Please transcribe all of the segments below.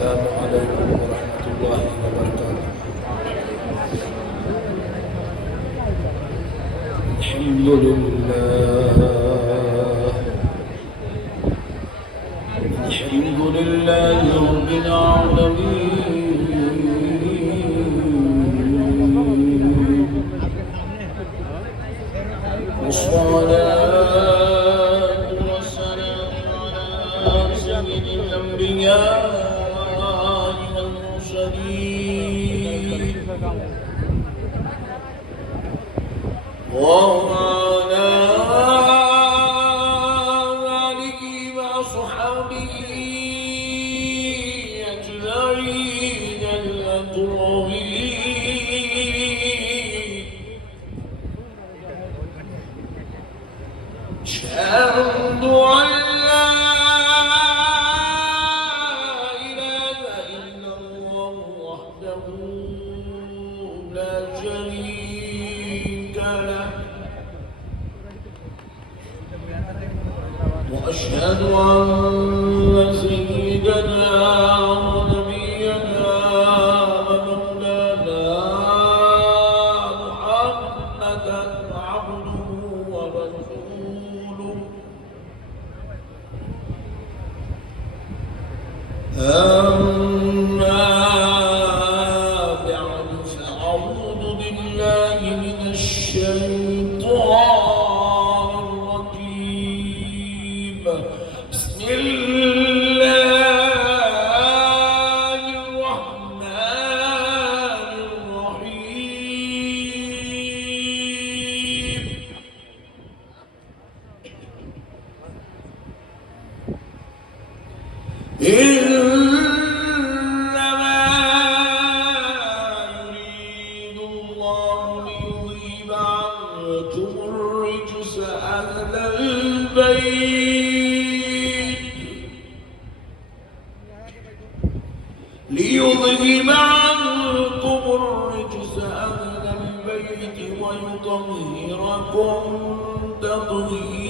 السلام علیکم ورحمۃ اللہ وبرکاتہ۔ الحمد للہ رب العالمین، والصلاة والسلام على سيد الأنبياء والمرسلين وعلى آله وأصحابه أجمعين الأطهرين. أشهد أن لا إله إلا الله وحده لا شريك له، وأشهد أن سيدنا ونبينا ومولانا محمدا عبده ورسوله. أما بعد، فأعوذ بالله من الشيطان الرجيم. بسم الله الرحمن الرحيم. إنما يريد الله ليذهب عنكم الرجس أهل البيت، ويطهركم تطهيرا.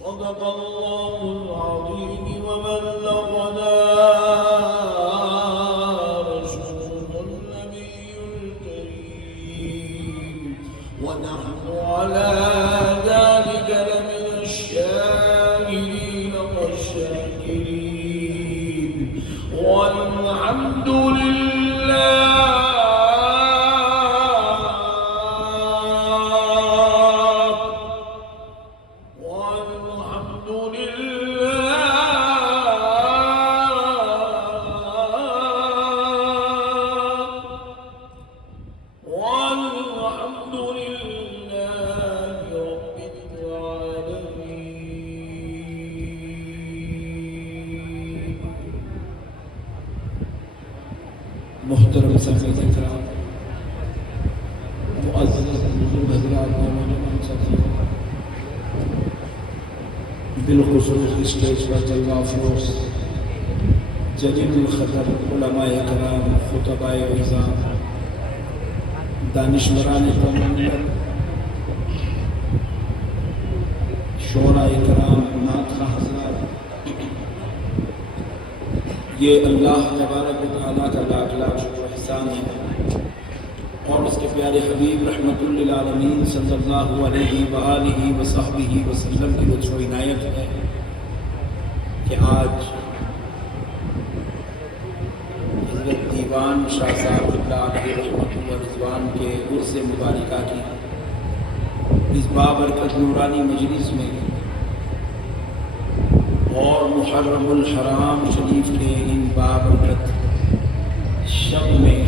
صدق الله العظيم وبلغنا رسوله النبي الكريم، ونحن على ذلك لمن الشاهدين والشاكرين، والحمد لله محترم سامعین کرام، معزز حضرات، نوجوان ساتھیوں، بالخصوص اسٹیج پر جلوہ افروز جلیل القدر علماء کرام، خطباء اعظام، دانشوران قوم، شعراء کرام، نعت خواہ حضرات، یہ اللہ تبارک و تعالیٰ کا لاکھ لاکھ شکر و احسان ہے، اور اس کے پیارے حبیب رحمت للعالمین صلی اللہ علیہ وآلہ وصحبہ وسلم کی لطف و عنایت ہے کہ آج حضرت دیوان شاہ صاحب اللہ علیہ رحمت و رضوان کے عرس مبارکہ کی اس بابرکت نورانی مجلس میں اور محرم الحرام شریف کے ان بابرکت شب میں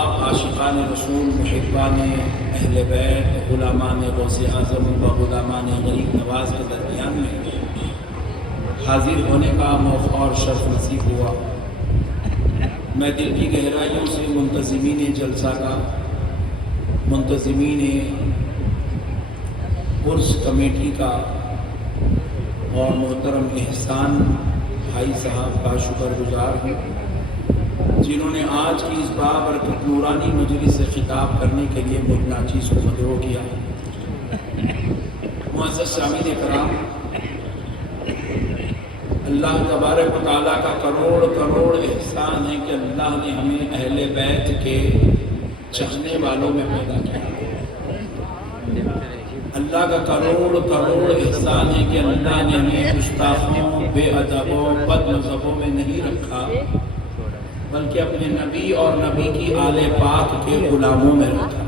آپ عاشقان رسول، محبان اہل بیت، غلامان غوث اعظم و غلامان غریب نواز کے درمیان میں حاضر ہونے کا موقع اور شرف نصیب ہوا۔ میں دل کی گہرائیوں سے منتظمین جلسہ کا، منتظمین عرس کمیٹی کا اور محترم احسان بھائی صاحب کا شکر گزار ہوں جنہوں نے آج کی اس بابرکت نورانی مجلس سے خطاب کرنے کے لیے مجھ ناچیز کو مدعو کیا۔ معزز سامعین کرام، اللہ تبارک و تعالیٰ کا کروڑ کروڑ احسان ہے کہ اللہ نے ہمیں اہل بیت کے چاہنے والوں میں پیدا کیا۔ اللہ کا کروڑ کروڑ احسان ہے کہ اللہ نے ہمیں گستاخوں، بے ادبوں، بد مذہبوں میں نہیں رکھا، بلکہ اپنے نبی اور نبی کی آل پاک کے غلاموں میں رکھا۔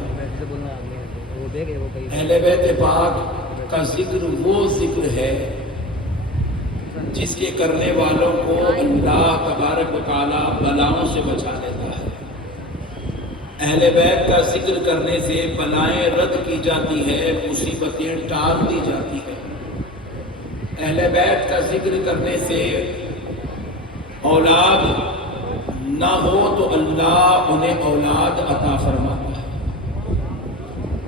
اہل بیت پاک کا ذکر وہ ذکر ہے جس کے کرنے والوں کو اللہ تبارک و تعالیٰ بلاؤں سے بچا لیتا ہے۔ اہل بیت کا ذکر کرنے سے بلائیں رد کی جاتی ہے، مصیبتیں ٹال دی جاتی ہے۔ اہل بیت کا ذکر کرنے سے اولاد نہ ہو تو اللہ انہیں اولاد عطا فرماتا ہے۔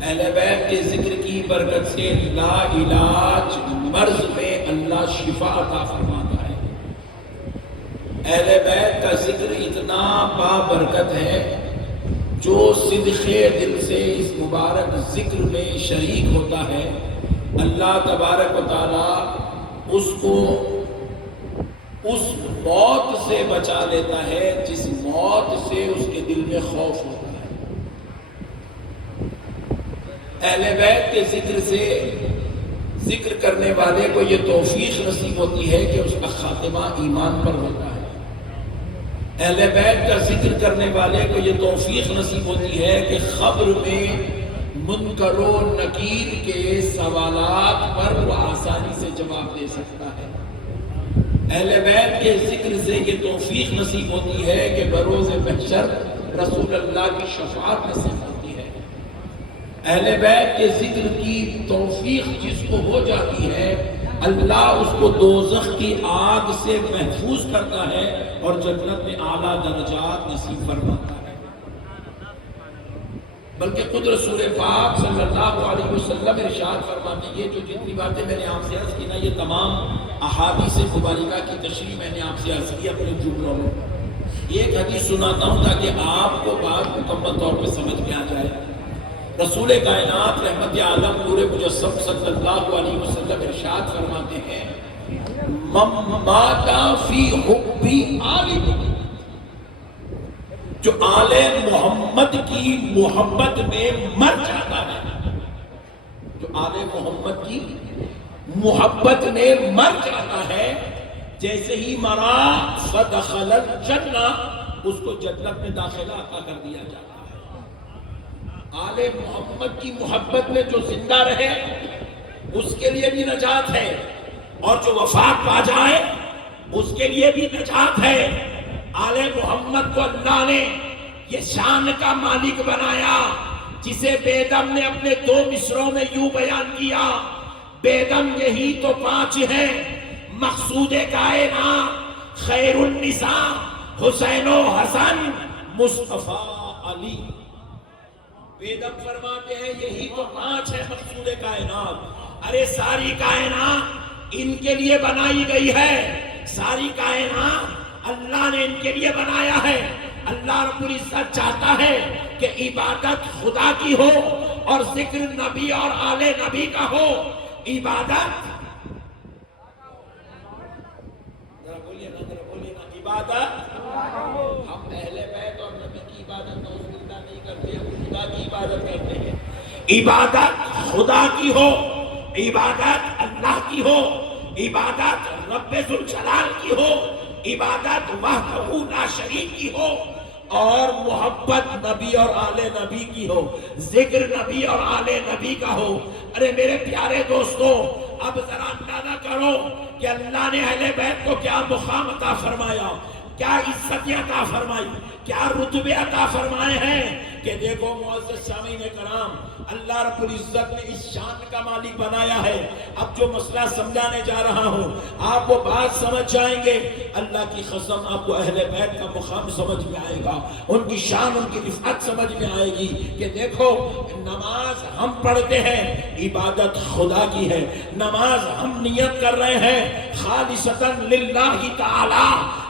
اہل بیت کے ذکر کی برکت سے لا علاج مرض میں اللہ شفا عطا فرماتا ہے۔ اہل بیت کا ذکر اتنا بابرکت ہے، جو صدقے دل سے اس مبارک ذکر میں شریک ہوتا ہے، اللہ تبارک و تعالیٰ اس کو اس موت سے بچا لیتا ہے جس موت سے اس کے دل میں خوف ہوتا ہے۔ اہل بیت کے ذکر سے ذکر کرنے والے کو یہ توفیق نصیب ہوتی ہے کہ اس کا خاتمہ ایمان پر ہوتا ہے۔ اہل بیت کا ذکر کرنے والے کو یہ توفیق نصیب ہوتی ہے کہ قبر میں منکر و نکیر کے سوالات پر وہ آسانی سے جواب دے سکتا ہے۔ اہل بیت کے ذکر سے یہ توفیق نصیب ہوتی ہے کہ بروز محشر رسول اللہ کی شفاعت نصیب ہوتی ہے۔ اہل بیت کے ذکر کی توفیق جس کو ہو جاتی ہے، اللہ اس کو دوزخ کی آگ سے محفوظ کرتا ہے اور جنت میں اعلیٰ درجات نصیب فرماتا ہے۔ بلکہ خود رسول پاک صلی اللہ علیہ وسلم ارشاد فرماتے ہیں، یہ جو جتنی باتیں میں نے آپ سے عرض کی نا، یہ تمام احادیث مبارکہ کی تشریح میں نے آپ سے عرض کی اپنے جملوں میں۔ ایک حدیث سناتا ہوں تاکہ آپ کو بات مکمل طور پہ سمجھ میں آ جائے۔ رسول کائنات رحمت عالم نور مجسم صلی اللہ علیہ وسلم ارشاد فرماتے ہیں، من مات فی حب آل محمد، جو آل محمد کی محبت میں مر جاتا ہے، جو آل محمد کی محبت میں مر جاتا ہے، جیسے ہی مرا فدخل الجنہ، اس کو جنت میں داخلہ عطا کر دیا جاتا ہے۔ آل محمد کی محبت میں جو زندہ رہے اس کے لیے بھی نجات ہے، اور جو وفات پا جائے اس کے لیے بھی نجات ہے۔ آل محمد کو اللہ نے یہ شان کا مالک بنایا، جسے بیدم نے اپنے 2 مصروں میں یوں بیان کیا، بیدم یہی تو 5 ہیں، مقصود کائنات خیر النساء حسین و حسن مصطفیٰ علی۔ بیدم فرماتے ہیں یہی تو 5 ہیں مقصود کائنات۔ ارے ساری کائنات ان کے لیے بنائی گئی ہے، ساری کائنات اللہ نے ان کے لیے بنایا ہے۔ اللہ رب العزت چاہتا ہے کہ عبادت خدا کی ہو اور ذکر نبی اور آل نبی کا ہو۔ عبادت بولیے نا عبادت ہم اہل بیت اور نبی کی عبادت نہیں کرتے، ہم خدا کی عبادت کرتے ہیں۔ عبادت خدا کی ہو، عبادت اللہ کی ہو، عبادت رب ذوالجلال کی ہو، عبادت وحدہ لا شریک کی ہو، اور محبت نبی اور آل نبی کی ہو، ذکر نبی اور آل نبی کا ہو۔ ارے میرے پیارے دوستو، اب ذرا اندازہ کرو کہ اللہ نے اہل بیت کو کیا مقام عطا فرمایا، کیا عزتیں عطا فرمائی، کیا رتبے عطا فرمائے ہیں کہ دیکھو معزز سامعین کرام، اللہ رب العزت نے اس شان کا مالک بنایا ہے۔ اب جو مسئلہ سمجھانے جا رہا ہوں آپ وہ بات سمجھ جائیں گے، اللہ کی قسم آپ کو اہل بیت کا مقام سمجھ میں آئے گا، ان کی شان، ان کی رفعت سمجھ میں آئے گی کہ دیکھو نماز ہم پڑھتے ہیں، عبادت خدا کی ہے، نماز ہم نیت کر رہے ہیں خالصتاً للہ تعالی،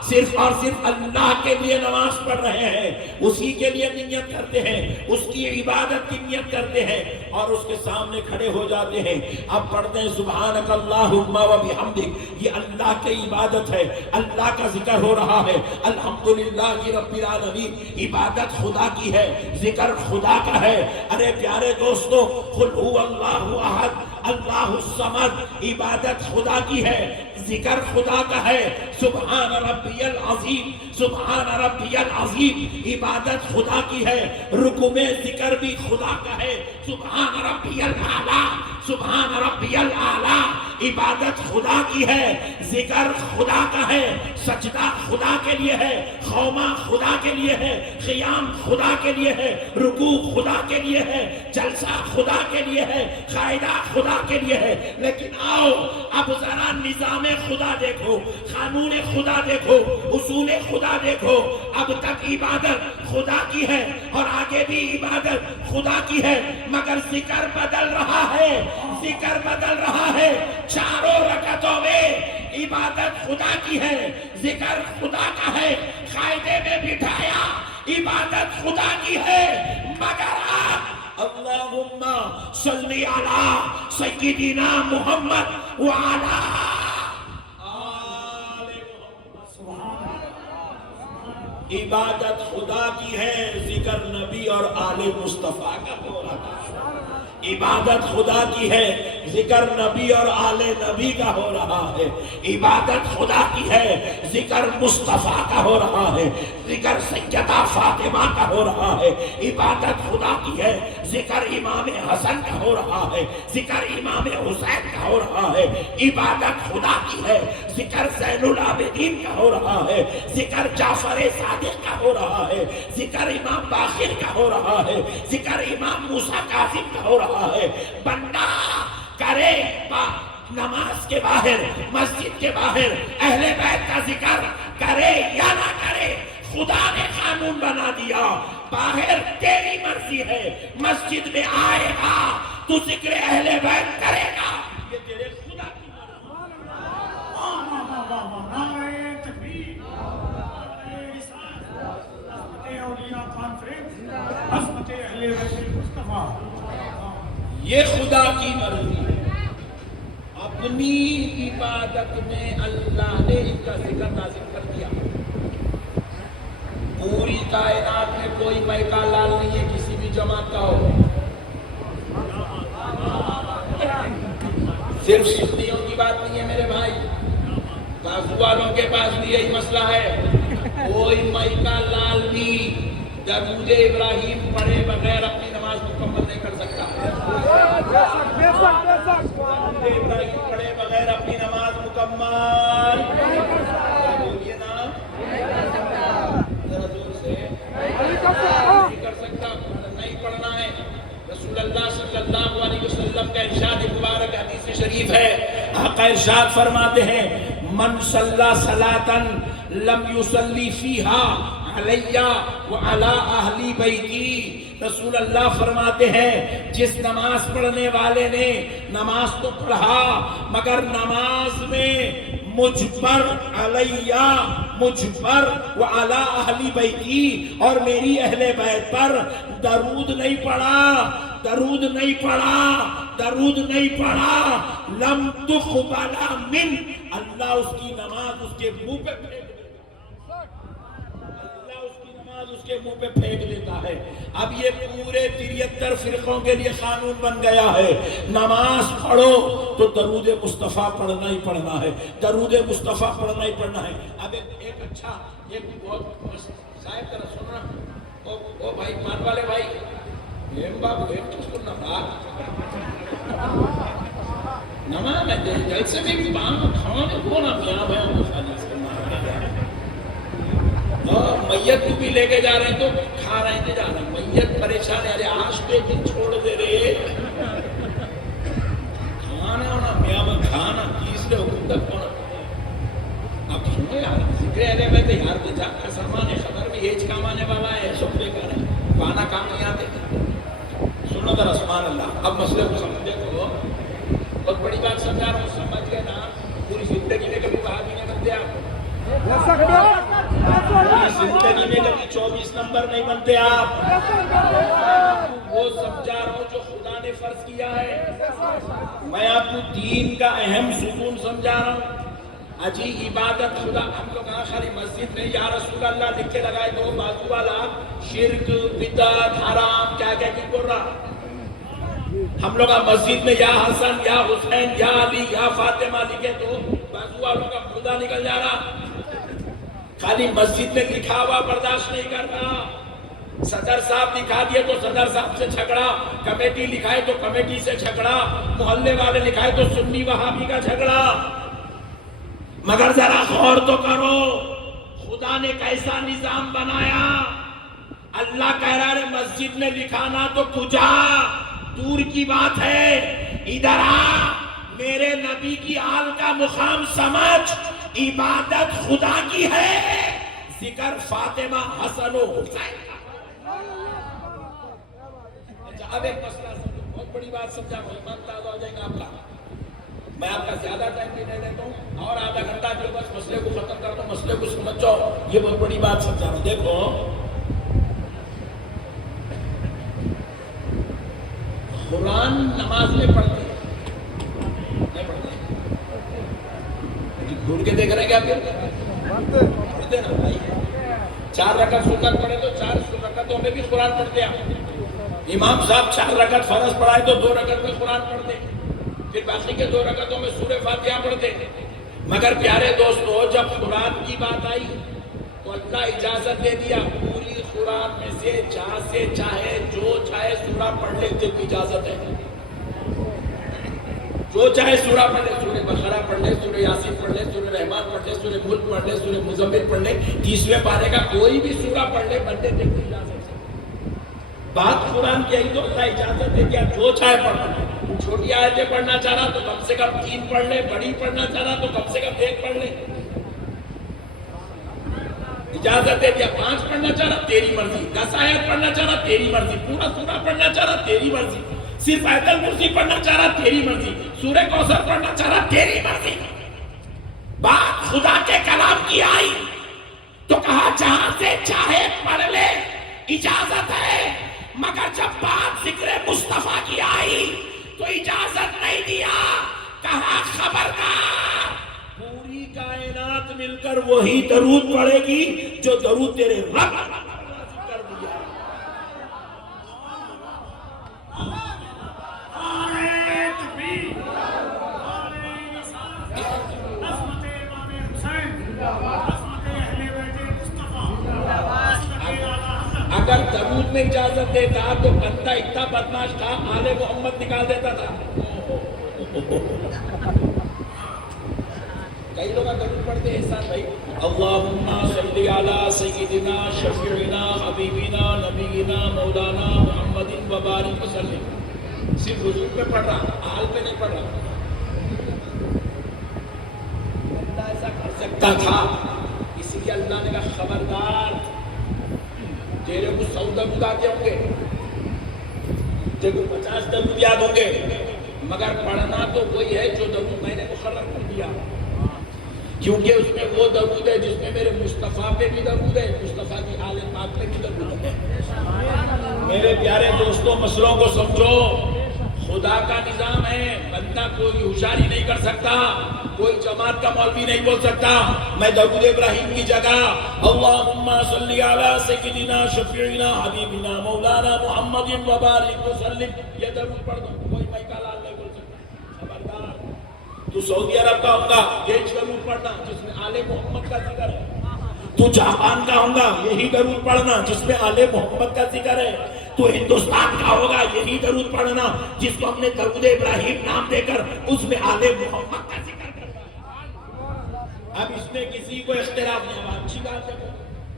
صرف اور صرف اللہ کے لیے نماز پڑھ رہے ہیں، اسی کے لیے نیت کرتے ہیں، اس کی عبادت کی نیت کرتے ہیں اور اس کے سامنے کھڑے ہو جاتے ہیں، اب پڑھتے ہیں سبحانک اللہم و بحمدک، یہ اللہ کی عبادت ہے، اللہ کا ذکر ہو رہا ہے، الحمدللہ رب العالمین، عبادت خدا کی ہے، ذکر خدا کا ہے۔ ارے پیارے دوستو، قل هو اللہ احد اللہ الصمد، عبادت خدا کی ہے، ذکر خدا کا ہے، سبحان ربی العظیم، سبحان ربی العظیم، عبادت خدا کی ہے، رکوع میں ذکر بھی خدا کا ہے، سبحان ربی الاعلی، سبحان ربی الاعلی، عبادت خدا کی ہے، ذکر خدا کا ہے، سجدہ خدا کے لیے ہے، خوما خدا کے لیے ہے، قیام خدا کے لیے ہے، رکوع خدا کے لیے ہے، جلسہ خدا کے لیے ہے، قاعدہ خدا کے لیے ہے۔ لیکن آؤ اب ذرا نظام خدا دیکھو، قانون خدا دیکھو، اصول خدا دیکھو، اب تک عبادت خدا کی ہے اور آگے بھی عبادت خدا کی ہے، مگر ذکر بدل رہا ہے، ذکر بدل رہا ہے، چاروں رکعتوں میں عبادت خدا کی ہے، ذکر خدا کا ہے، قاعدے میں بٹھایا عبادت خدا کی ہے، مگر آپ اللہم صلی علی سیدنا محمد وعلی آل محمد، عبادت خدا کی ہے، ذکر نبی اور آل مصطفیٰ کا ہو رہا ہے، عبادت خدا کی ہے، ذکر نبی اور آل نبی کا ہو رہا ہے، عبادت خدا کی ہے، ذکر مصطفیٰ کا ہو رہا ہے، ذکر سیدہ فاطمہ کا ہو رہا ہے، عبادت خدا کی ہے، ذکر امام حسن کا ہو رہا ہے، ذکر امام حسین کا ہو رہا ہے، عبادت خدا کی ہے، ذکر زین العابدین کا ہو رہا ہے، ذکر جعفر صادق کا ہو رہا ہے، ذکر امام باقر کا ہو رہا ہے، ذکر امام موسیٰ کاظم کا ہو رہا ہے۔ بندہ کرے نماز کے باہر، مسجد کے باہر اہل بیت کا ذکر کرے یا نہ کرے، خدا نے قانون بنا دیا، باہر تیری مرضی ہے، مسجد میں آئے گا تو ذکر اہل بیت کرے گا، یہ تیرے خدا کی یہ خدا کی مرضی ہے۔ اپنی عبادت میں اللہ نے ان کا ذکر نازل کر دیا، پوری کائنات میں کوئی مائکا لال نہیں ہے کسی بھی جماعت کا ہو، صرف سنیوں کی بات نہیں ہے میرے بھائی، بازو والوں کے پاس بھی یہی مسئلہ ہے، کوئی مائکا لال بھی درود ابراہیم پڑھے بغیر اپنی نماز مکمل نہیں کر سکتا، درود ابراہیم پڑھے بغیر اپنی نماز مکمل بولیے نا ذرا زور سے نہیں کر سکتا، نہیں پڑھنا ہے۔ رسول اللہ صلی اللہ علیہ وسلم کا ارشاد مبارک حدیث شریف ہے، آقا ارشاد فرماتے ہیں من صلی صلاۃً لم یصلی فیہا علیہ وعلی اہل بیتی، رسول اللہ فرماتے ہیں جس نماز پڑھنے والے نے نماز تو پڑھا مگر نماز میں مجھ پر علیہ، مجھ پر وعلی اہل بیتی اور میری اہل بیت پر درود نہیں پڑھا، درود نہیں پڑھا، درود نہیں پڑھا، لم تقبل من، اللہ اس کی نماز اس کے منہ پہ پھینک دیتا، اللہ اس کی نماز اس کے منہ پہ پھینک دیتا ہے۔ اب یہ پورے 73 فرقوں کے لیے قانون بن گیا ہے، نماز پڑھو تو درود مصطفیٰ پڑھنا ہی پڑھنا ہے، درود مصطفیٰ پڑھنا ہی پڑھنا ہے۔ اب ایک اچھا ایک بہت صاحب طرح سننا، او بھائی مان والے بھائی بابو کس کو نما میں جلسے میں بھی بام کھانے کھونا میاں بھائیوں کو خالیز کرنا، اور میت کو بھی لے کے جا رہے ہیں تو کھا رہے ہیں جا رہے ہیں، میت پریشان ہے، ارے آج پہ دن چھوڑ دے رہے کھانا ہونا میاں میں کھانا تیسرے حکم تک ہونا۔ اب سنو یار ذکر اہل بیت یار دے جا کر سامان خبر میں یہ کام آنے والا ہے، سب بے کار ہے، پانا کام نہیں آتے۔ سنو ذرا سبحان اللہ، اب مسئلے کو سمجھ دیکھو، بہت بڑی بات سمجھا رہا ہوں، سمجھ گئے نا، پوری زندگی میں کبھی وہابی نہیں بنتے آپ۔ زندگی میں کبھی 24 نمبر نہیں بنتے آپ. وہ سمجھا رہا ہوں جو خدا نے فرض کیا ہے. میں آپ کو دین کا اہم ستون سمجھا رہا ہوں. اجی عبادت خدا. ہم لوگ خالی مسجد میں یا رسول اللہ لکھ کے لگائے دو بازو والا شرک بدعت حرام کیا کیا کی بول رہا. ہم لوگ مسجد میں یا حسن یا حسین یا علی یا فاطمہ لکھے تو بازو والوں کا خدا نکل جا رہا. خالی مسجد میں لکھا ہوا برداشت نہیں کرنا. صدر صاحب لکھا دیے تو صدر صاحب سے جھگڑا, کمیٹی لکھائے تو کمیٹی سے جھگڑا, محلے والے لکھائے تو سنی وہابی کا جھگڑا. مگر ذرا غور تو کرو خدا نے کیسا نظام بنایا. اللہ کہہ رہا ہے مسجد میں لکھانا تو کجا دور کی بات ہے, ادھر آ میرے نبی کی آل کا مقام سمجھ. عبادت خدا کی ہے, ذکر فاطمہ حسن و حسین کا. اب ایک مسئلہ سمجھو, بہت بڑی بات سمجھا, ایمان تازہ ہو جائے گا آپ کا. میں آپ کا زیادہ ٹائم بھی نہیں لیتا ہوں, اور آدھا گھنٹہ جو بس مسئلے کو ختم کر دو, مسئلے کو سمجھ جاؤ. یہ بہت بڑی بات سمجھا رہا ہوں. دیکھو قرآن نماز میں پڑھتے ہیں نہیں پڑھتے؟ گھور کے دیکھ رہے ہیں کیا پھر پڑھتے نا بھائی. 4 رکعت سنت پڑھے تو 4 رکعتوں میں بھی قرآن پڑھتے ہیں. امام صاحب 4 رکعت فرض پڑھائے تو 2 رکعت میں قرآن پڑھتے, پھر باقی کے 2 رکعتوں میں سورہ فاتحہ پڑھتے. مگر پیارے دوستو جب قرآن کی بات آئی تو اللہ اجازت دے دیا پوری قرآن میں سے جہاں سے چاہے جو چاہے سورہ پڑھ لیتے کو اجازت ہے. جو چاہے سورہ پڑھ لے, سورہ بقرہ پڑھ لے, سورہ یاسین پڑھ لے, سورہ رحمان پڑھ لے, سورہ ملک پڑھ لے, سورہ مزمل پڑھ لے, 30ویں پارے کا کوئی بھی سورہ پڑھ لے, بندے کو اجازت ہے. بات قرآن کی آئی تو اللہ اجازت دے دیا جو چاہے پڑھ لے. چھوٹی آیتیں پڑھنا چاہ رہا تو کم سے کم 3 پڑھ لے, بڑی پڑھنا چاہ رہا تو کم سے کم 1 پڑھ لے. اجازت دے دیا. 5 پڑھنا چاہ رہا تیری مرضی, 10 آیت پڑھنا چاہ رہا تیری مرضی, پورا سورہ پڑھنا چاہ رہا تیری مرضی, صرف آیت الکرسی پڑھنا چاہ رہا تیری مرضی, سورہ کوثر پڑھنا چاہ رہا تیری مرضی. بات خدا کے کلام کی آئی تو کہا جہاں سے چاہے پڑھ لے, اجازت ہے. مگر جب بات ذکر مصطفیٰ کی آئی تو اجازت نہیں دیا, کہا خبردار پوری کائنات مل کر وہی درود پڑھے گی جو درود تیرے رب کر دیا. اگر درود میں اجازت دیتا تو بندہ اتنا بدماش تھا آل محمد نکال دیتا تھا. کئی لوگ درود پڑھتے ہیں احسان بھائی, اللہم صلی علی سیدنا شفیعنا حبیبنا نبینا مولانا محمد وبارک وسلم. صرف وضو پہ پڑھ رہا, حال پہ نہیں پڑھ رہا. اللہ ایسا کر سکتا تھا, اس لیے اللہ نے کہا خبردار تیرے کو 100 درود آتے ہوں گے, تیرے کو 50 درود یاد ہوں گے, مگر پڑھنا تو وہی ہے جو درود میں نے مقرر کر دیا. کیونکہ اس میں وہ درود ہے جس میں میرے مصطفیٰ پہ بھی درود ہے, مصطفیٰ کی آل پاک پہ بھی درود ہے. میرے پیارے دوستوں مسئلوں کو سمجھو. خدا کا نظام ہے, بندہ کوئی ہوشیاری نہیں کر سکتا, کوئی جماعت کا مولوی نہیں بول سکتا میں درود ابراہیم کی جگہ اللہم صلی علی سیدنا شفیعنا حبیبنا مولانا محمد وبارک وسلم یہ درود پڑھ دو. کوئی مائکہ لال نہیں بول سکتا. خبردار تو سعودی عرب کا ہوگا یہ درود پڑھنا جس میں آل محمد کا ذکر ہے. تو جاپان کا ہوگا یہی درود پڑھنا جس میں آل محمد کا ذکر ہے. تو ہندوستان کا ہوگا یہی درود پڑھنا جس کو ہم نے درود ابراہیم نام دے کر اس میں آل محمد کا ذکر کرنا. اب اس میں کسی کو اختلاف نہیں ہوا. اچھی بات ہے,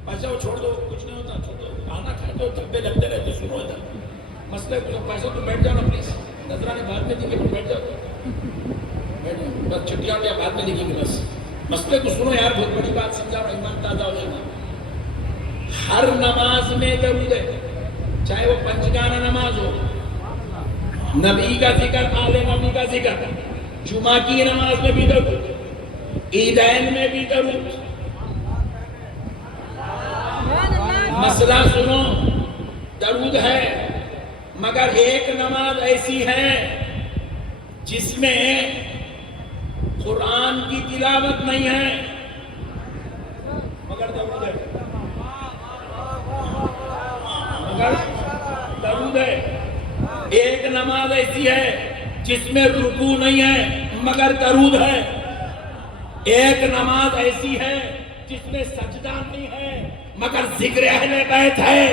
پیسہ وہ چھوڑ دو, کچھ نہیں ہوتا, چھوڑ دو, کھانا کھائے دو, دھبے لگتے رہتے, سنو ادھر مسئلے کو. پیسہ تو بیٹھ جاؤ نا پلیز, نظرانے بعد میں دیکھیں, بیٹھ جاؤ بس, چھٹیاں بعد میں دیکھیں گے. بس مسئلے کو سنو یار, بہت بڑی بات سمجھا رہا, ایمان تازہ ہو جائے گا. ہر نماز میں درود ہے, چاہے وہ پنجگانہ نماز ہو, نبی کا ذکر, آل نبی کا ذکر, جمعہ کی نماز میں بھی درود, عیدین میں بھی درود, مسئلہ سنو، درود ہے مگر ایک نماز ایسی ہے جس میں قرآن کی تلاوت نہیں ہے مگر درود ہے، مگر درود ہے۔ ایک نماز ایسی ہے جس میں رکوع نہیں ہے مگر درود ہے۔ ایک نماز ایسی ہے جس میں سجدہ نہیں ہے مگر ذکر اہل بیت ہے۔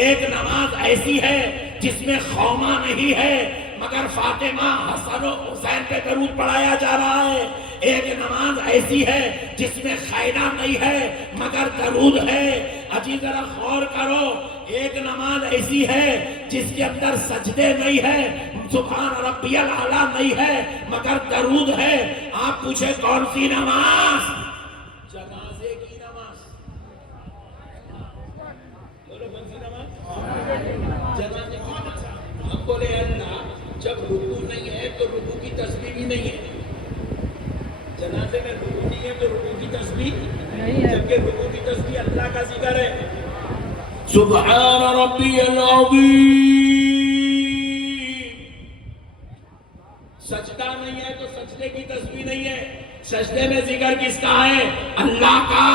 ایک نماز ایسی ہے جس میں خوما نہیں ہے مگر فاطمہ حسن و حسین پہ درود پڑھایا جا رہا ہے۔ ایک نماز ایسی ہے جس میں خیرہ نہیں ہے مگر درود ہے۔ اجی ذرا غور کرو، ایک نماز ایسی ہے جس کے اندر سجدے نہیں ہے، سبحان ربی الاعلیٰ نہیں ہے مگر درود ہے۔ آپ پوچھے کون سی نماز؟ جنازے کی نماز۔ بولو کون سی نماز؟ جنازے کی نماز۔ ہم بولے اللہ جب رکوع نہیں ہے تو رکوع کی تسبیح بھی نہیں ہے، جنازے میں رکوع نہیں ہے تو رکوع کی تسبیح نہیں ہے، جبکہ رکوع کی تسبیح اللہ کا ذکر ہے، سبحان ربی العظیم۔ سجدہ نہیں ہے تو سجدے کی تسبیح نہیں ہے، سجدے میں ذکر کس کا ہے؟ اللہ کا۔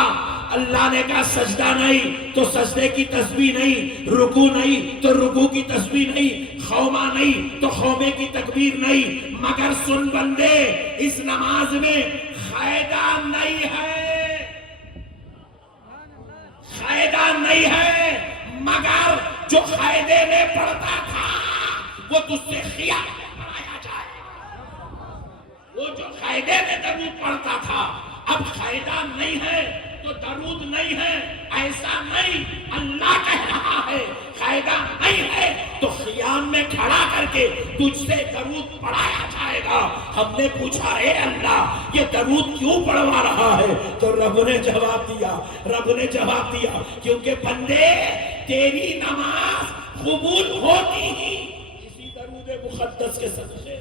اللہ نے کہا سجدہ نہیں تو سجدے کی تسبیح نہیں، رکوع نہیں تو رکوع کی تسبیح نہیں، خوما نہیں تو خومے کی تکبیر نہیں، مگر سن بندے اس نماز میں قاعدہ نہیں ہے، قاعدہ نہیں ہے، مگر جو قاعدے میں پڑھتا تھا وہ تجھ سے خیال میں پڑھایا جائے۔ وہ جو قاعدے میں درود پڑھتا تھا اب قاعدہ نہیں ہے تو درود نہیں ہے، ایسا نہیں، اللہ کہہ رہا ہے قاعدہ نہیں ہے تو خیام میں کھڑا کر کے تجھ سے درود پڑھایا جائے گا۔ ہم نے پوچھا اے اللہ یہ درود کیوں پڑھوا رہا ہے؟ تو رب نے جواب دیا، رب نے جواب دیا کیونکہ بندے تیری نماز قبول ہوتی ہی اسی درود مقدس کے صدقے۔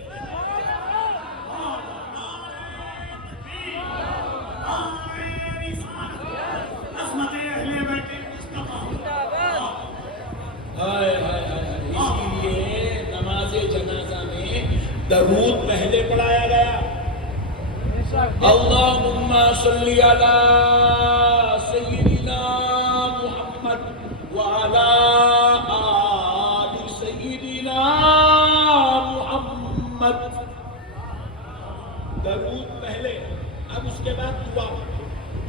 اسی لیے نماز جنازہ میں درود پہلے پڑھایا گیا، اللہم صلی علی سیدنا محمد وعلی آل سیدنا محمد۔ درود پہلے، اب اس کے بعد دعا،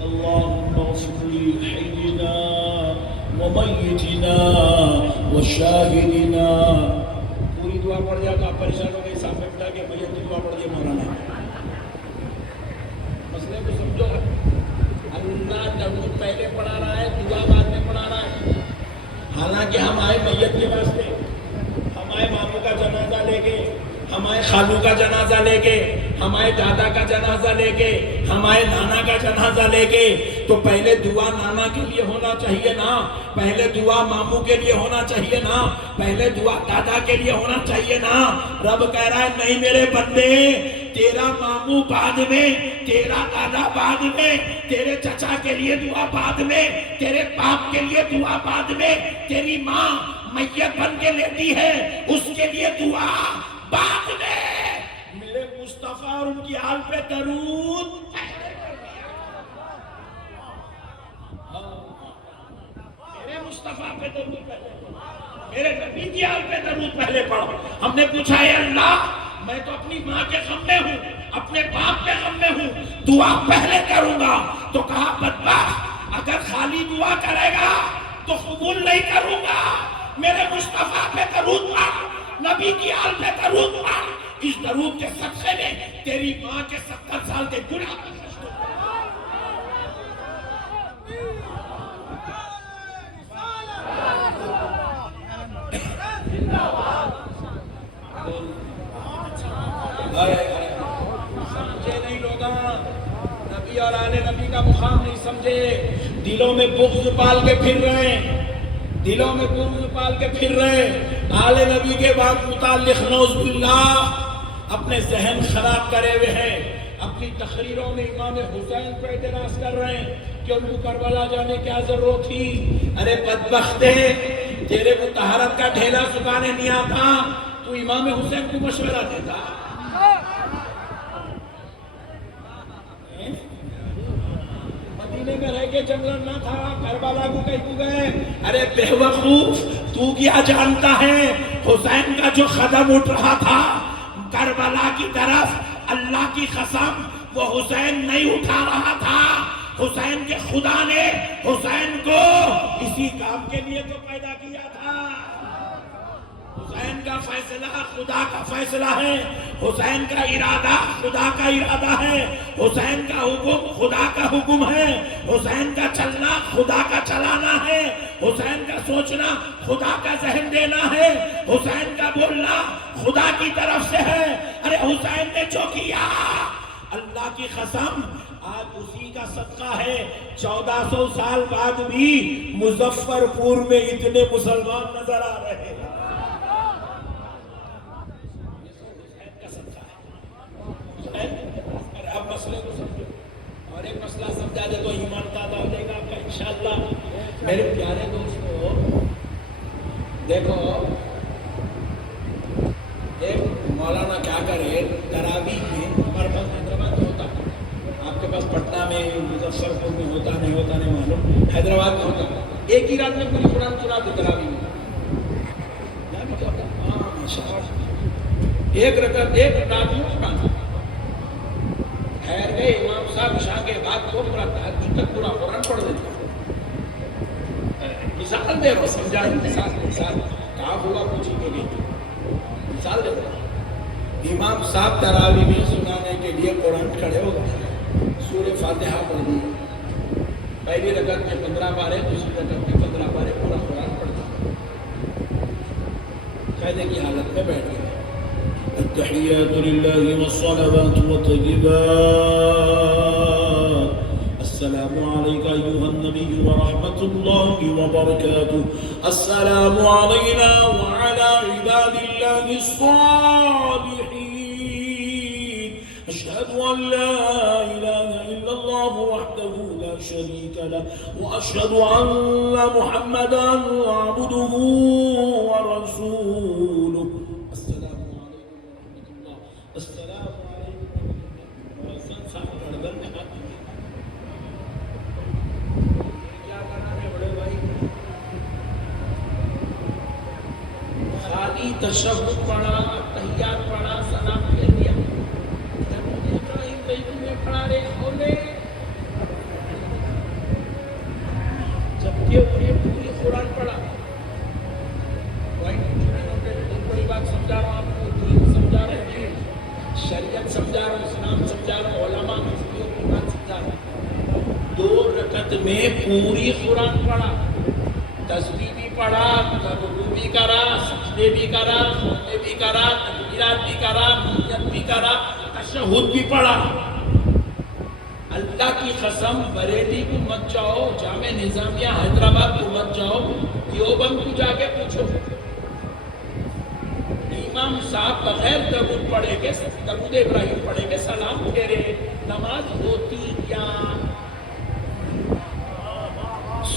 اللہم اغفر لحینا ومیتنا وشاہدنا۔ پوری دعا پڑھ جائے تو آپ پریشان ہو گئے، سامنے بٹھا کے میت کی دعا پڑھ دیا مولانا۔ مسئلے کو سمجھو، اللہ درود پہلے پڑھا رہا ہے، دعا بعد میں پڑھا رہا ہے۔ حالانکہ ہم آئے میت کے واسطے، ہم آئے ماموں کا جنازہ لے کے، ہم آئے خالو کا جنازہ لے کے، ہم آئے دادا کا جنازہ لے کے، ہم آئے نانا کا جنازہ لے کے، تو پہلے دعا نانا کے لیے ہونا چاہیے نا، پہلے دعا ماموں کے لیے ہونا چاہیے نا، پہلے دعا دادا کے لیے ہونا چاہیے نا۔ رب کہہ رہا ہے نہیں میرے بندے، تیرا ماموں بعد میں، تیرا دادا بعد میں، تیرے چچا کے لیے دعا بعد میں، تیرے باپ کے لیے دعا بعد میں، تیری ماں میت بن کے لیتی ہے اس کے لیے دعا بعد میں۔ میرے مصطفیٰ اور ان کی آل پہ درود، میرے مصطفیٰ پہ درود پہلے پڑھو، میرے نبی کی آل پہ درود پہلے پڑھو۔ ہم نے پوچھا اے اللہ میں تو اپنی ماں کے غم میں ہوں، اپنے باپ کے غم میں ہوں، دعا پہلے کروں گا۔ تو کہا بدبخت اگر خالی دعا کرے گا تو قبول نہیں کروں گا، میرے مصطفیٰ پہ درود پڑھ، نبی کی آل پہ درود پڑھ، اس درود کے صدقے میں تیری ماں کے 70 سال کے گناہ بخشش ہو۔ سمجھے نہیں لوگا، نبی اور آل نبی کا مقام نہیں سمجھے، دلوں میں بغض پال کے پھر رہے ہیں، دلوں میں بغض پال کے پھر رہے ہیں، آل نبی کے بعد متعلق نعوذ باللہ اپنے ذہن خراب کرے ہوئے ہیں، آپ کی تقریروں میں امام حسین پر اعتراض کر رہے ہیں کہ ان کو کربلا جانے کی کیا ضرورت تھی؟ ارے بدبختے، تیرے کو طہارت کا ڈھیلا سکھانے نہیں آتا، تو امام حسین کو مشورہ دیتا۔ مدینے میں رہ کے جنگل نہ تھا، کربلا کو کہیں کو گئے؟ ارے بے وقوف، تو کیا جانتا ہے حسین کا جو قدم اٹھ رہا تھا کربلا کی طرف، اللہ کی قسم وہ حسین نہیں اٹھا رہا تھا، حسین کے خدا نے حسین کو اسی کام کے لیے تو پیدا کیا تھا۔ حسین کا فیصلہ خدا کا فیصلہ ہے، حسین کا ارادہ خدا کا ارادہ ہے، حسین کا حکم خدا کا حکم ہے، حسین کا چلنا خدا کا چلانا ہے، حسین کا سوچنا خدا کا ذہن دینا ہے، حسین کا بولنا خدا کی طرف سے ہے۔ ارے حسین نے جو کیا اللہ کی قسم آج اسی کا صدقہ ہے، 1400 سال بعد بھی مظفر پور میں اتنے مسلمان نظر آ رہے ہیں۔ اب مسئلے کو سمجھو، اور ایک مسئلہ سمجھا دے تو ایمان تازہ ہو جائے گا آپ کا انشاءاللہ۔ میرے پیارے دوستو دیکھو، ایک مولانا کیا کرے تراویح میں، ہمارے پاس حیدرآباد میں ہوتا، آپ کے پاس پٹنہ میں مظفر پور میں ہوتا نہیں معلوم، حیدرآباد میں ہوتا، ایک ہی رات میں پوری قرآن سنا دی تراویح میں۔ ایک رکعت ایک رات میں قرآن ٹھہر گئے، امام صاحب عشاء کے بعد کو پورا تہجد تک پورا قرآن پڑھ دیتے۔ مثال دے رہا ہوں، سمجھا مثال کہاں ہوا کچھ ہی کے لیے مثال دے رہا ہوں۔ امام صاحب تراویح میں سنانے کے لیے قرآن کھڑے ہو گئے، سورہ فاتحہ پڑھ دی، پہلی رکعت میں 15 پارے، دوسری رکعت میں 15 پارے پورا قرآن پڑھ دیا، قاعدے کی حالت میں بیٹھ گئے۔ التحیات للہ والصلوات والطیبات، السلام علیک ایھا النبی ورحمۃ اللہ وبرکاتہ، السلام علینا وعلی عباد اللہ الصالحین، اشہد ان لا الہ الا اللہ وحدہ لا شریک لہ واشہد ان محمدا عبدہ ورسولہ۔ تشہد پڑھا، تحیات پڑھا، سلام پھیر دیا، ابراہیم بیت میں پڑھا رہے کھولے، جبکہ انہیں پوری قرآن پڑھا۔ بڑی بات سمجھا رہا ہوں آپ کو، دین سمجھا رہے ہیں، شریعت سمجھا رہا ہوں، اسلام سمجھا رہا ہوں، علماء مفتیوں کی بات سمجھا رہا ہوں۔ 2 رکعت میں پوری قرآن پڑھا، تسبیح بھی پڑھا، رکوع بھی کرا، سجدے بھی کرا، خطبے بھی کرا، تکبیرات بھی کرا، نیت بھی کرا، تشہد بھی پڑھا۔ اللہ کی قسم بریلی کو مت جاؤ، جامع نظامیہ حیدرآباد کو مت جاؤ، دیوبند کو جا کے پوچھو، امام صاحب بغیر درود پڑھے کے، درود ابراہیم پڑھے کے سلام پھیرے، نماز ہوتی کیا؟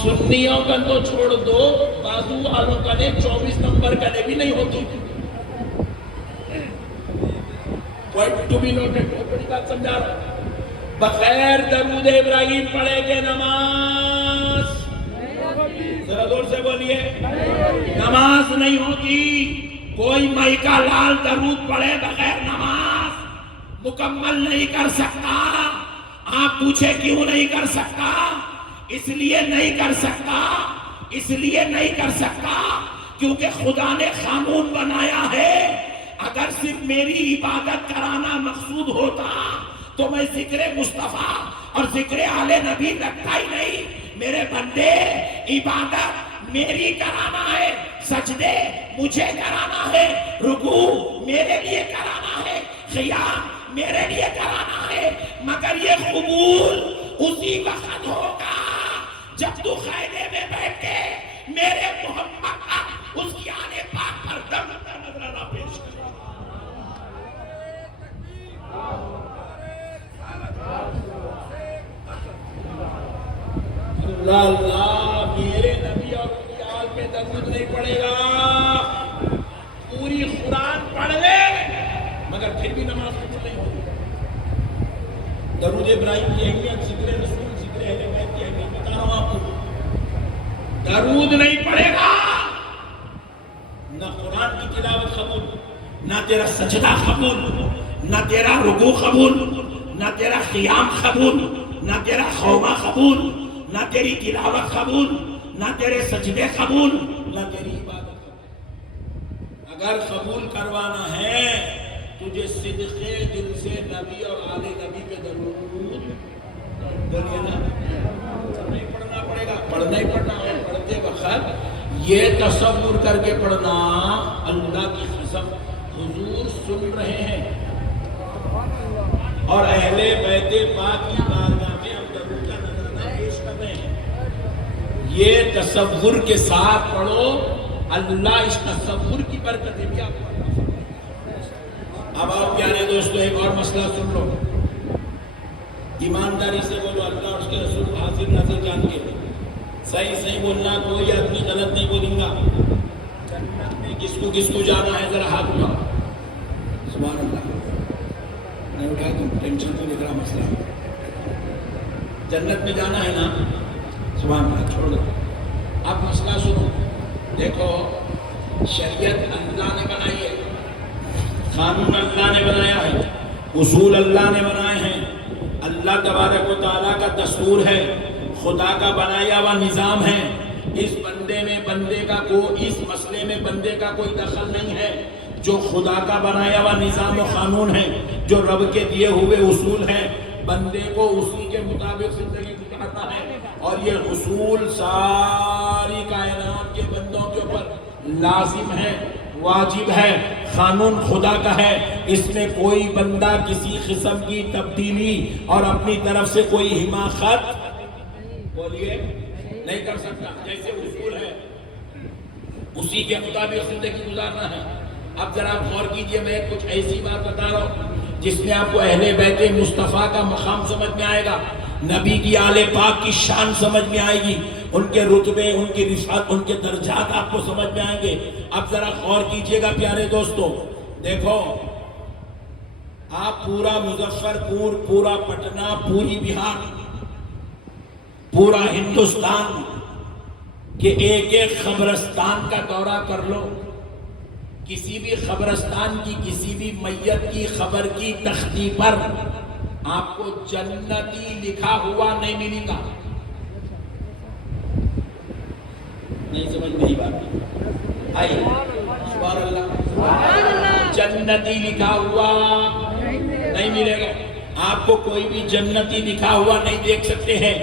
سنیوں کا تو چھوڑ دو، بازو والوں کا نے 24 نمبر کا نے بھی نہیں ہوتی۔ پوائنٹ ٹو بی نوٹڈ، بہت بڑی بات سمجھا رہا ہوں۔ بغیر درود ابراہیم پڑھے گے نماز، ذرا زور سے بولیے، نماز نہیں ہوگی۔ کوئی مائکہ لال درود پڑھے بغیر نماز مکمل نہیں کر سکتا۔ آپ پوچھے کیوں نہیں کر سکتا؟ اس لیے نہیں کر سکتا، اس لیے نہیں کر سکتا کیونکہ خدا نے قانون بنایا ہے، اگر صرف میری عبادت کرانا مقصود ہوتا تو میں ذکر مصطفیٰ اور ذکر آل نبی رکھتا ہی نہیں۔ میرے بندے، عبادت میری کرانا ہے، سجدے مجھے کرانا ہے، رکوع میرے لیے کرانا ہے، قیام میرے لیے کرانا ہے، مگر یہ قبول اسی وقت ہوگا جب تو خیمے میں بیٹھ کے میرے محمد کا، اس کی آل پاک پر دم کا نظرانہ پیش کرے۔ بولا اللہ میرے نبی اور ان کی آل پہ درود نہیں پڑے گا، پوری قرآن پڑھ لے مگر پھر بھی نماز قبول نہیں ہوگی۔ درود ابراہیم کی اہمیت، ذکر رسول، ذکر اہل بیت کی اہمیت بتا رہا ہوں آپ کو۔ درود نہیں پڑے گا، نہ قرآن کی تلاوت قبول، نہ تیرا سجدہ قبول، نہ تیرا رکوع قبول، نہ تیرا قیام قبول، نہ تیرا خوما قبول، نہ تیری تلاوت قبول، نہ تیرے سجدے قبول، نہ تیری عبادت قبول۔ اگر قبول کروانا ہے تجھے صدقے دل سے نبی اور آل نبی پہ درود بولیے نا، نہیں پڑھنا پڑے گا، پڑھنا ہی پڑھنا ہے۔ پڑھتے وقت یہ تصور کر کے پڑھنا اللہ کی قسم حضور سن رہے ہیں اور اہل بیت پاک کی بارگاہ میں ہم درود کا نذرانہ پیش کر رہے ہیں۔ یہ تصور کے ساتھ پڑھو، اللہ اس تصور کی برکتیں بھی آپ کو۔ اب آپ پیارے دوستو ایک اور مسئلہ سن لو، ایمانداری سے بولو، اللہ اور اس کے رسول حاضر ناظر جان کے صحیح صحیح بولنا، کوئی آدمی غلط نہیں بولیں گا۔ جنت میں کس کو جانا ہے ذرا ہاتھ اٹھاؤ۔ سبحان اللہ، نہیں اٹھائے تم ٹینشن تو لکھ رہا مسئلہ، جنت میں جانا ہے نا، سبحان اللہ، چھوڑ دو۔ اب مسئلہ سنو، دیکھو شریعت اللہ نے بنائی ہے، قانون اللہ نے بنایا ہے، اصول اللہ نے بنائے ہیں، اللہ تبارک و تعالیٰ کا دستور ہے، خدا کا بنایا ہوا نظام ہے۔ اس مسئلے میں بندے کا کوئی دخل نہیں ہے۔ جو خدا کا بنایا ہوا نظام و قانون ہے، جو رب کے دیے ہوئے اصول ہیں، بندے کو اسی کے مطابق زندگی گزارنا ہے، اور یہ اصول ساری کائنات کے بندوں کے اوپر لازم ہے، واجب ہے، قانون خدا کا ہے۔ اس میں کوئی بندہ کسی قسم کی تبدیلی اور اپنی طرف سے کوئی حماقت بولیے نہیں کر سکتا۔ جیسے اصول ہے اسی کے مطابق زندگی گزارنا ہے۔ اب ذرا غور کیجئے، میں کچھ ایسی بات بتا رہا ہوں جس میں آپ کو اہل بیت مصطفیٰ کا مقام سمجھ میں آئے گا، نبی کی آل پاک کی شان سمجھ میں آئے گی، ان کے رتبے، ان کی رفعت، ان کے درجات آپ کو سمجھ میں آئیں گے۔ اب ذرا غور کیجئے گا پیارے دوستو، دیکھو آپ پورا مظفر پور، پورا پٹنہ، پوری بہار، پورا ہندوستان کے ایک ایک قبرستان کا دورہ کر لو، کسی بھی قبرستان کی کسی بھی میت کی قبر کی تختی پر آپ کو جنتی لکھا ہوا نہیں ملے گا۔ نہیں سمجھ نہیں بات آئی؟ سبحان اللہ، جنتی لکھا ہوا نہیں ملے گا آپ کو، کوئی بھی جنتی لکھا ہوا نہیں دیکھ سکتے ہیں۔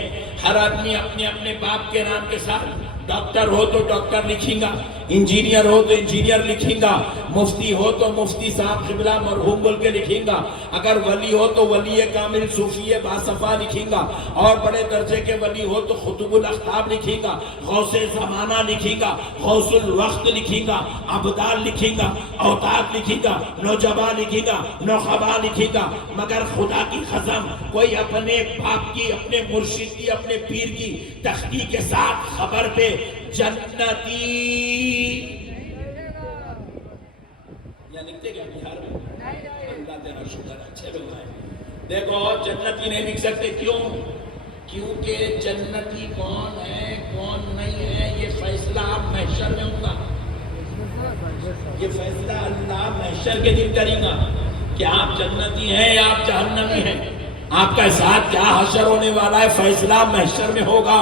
ہر آدمی اپنے اپنے باپ کے نام کے ساتھ، ڈاکٹر ہو تو ڈاکٹر لکھیں گا، انجینئر ہو تو انجینئر لکھیں گا، مفتی ہو تو مفتی صاحب قبلہ مرحوم بول کے لکھیں گا، اگر ولی ہو تو ولی کامل صوفی باصفا لکھیں گا، اور بڑے درجے کے ولی ہو تو خطب الاقطاب لکھیں گا، غوث زمانہ لکھیں گا، غوث الوقت لکھیں گا، ابدال لکھیں گا، اوتاد لکھیں گا، نوجبا لکھیں گا، نوخبا لکھیں گا، مگر خدا کی قسم کوئی اپنے باپ کی، اپنے مرشد کی، اپنے پیر کی تختی کے ساتھ خبر پہ جنتی یا لکھتے گا بہار میں؟ اللہ تیرا شکر، اچھے لوگ آئے۔ دیکھو جنتی نہیں لکھ سکتے، کیوں؟ کیونکہ جنتی کون ہے کون نہیں ہے یہ فیصلہ آپ محشر میں ہوگا، یہ فیصلہ اللہ محشر کے دن کرے گا کہ آپ جنتی ہیں یا آپ جہنمی ہیں، آپ کا ساتھ کیا حشر ہونے والا ہے فیصلہ محشر میں ہوگا۔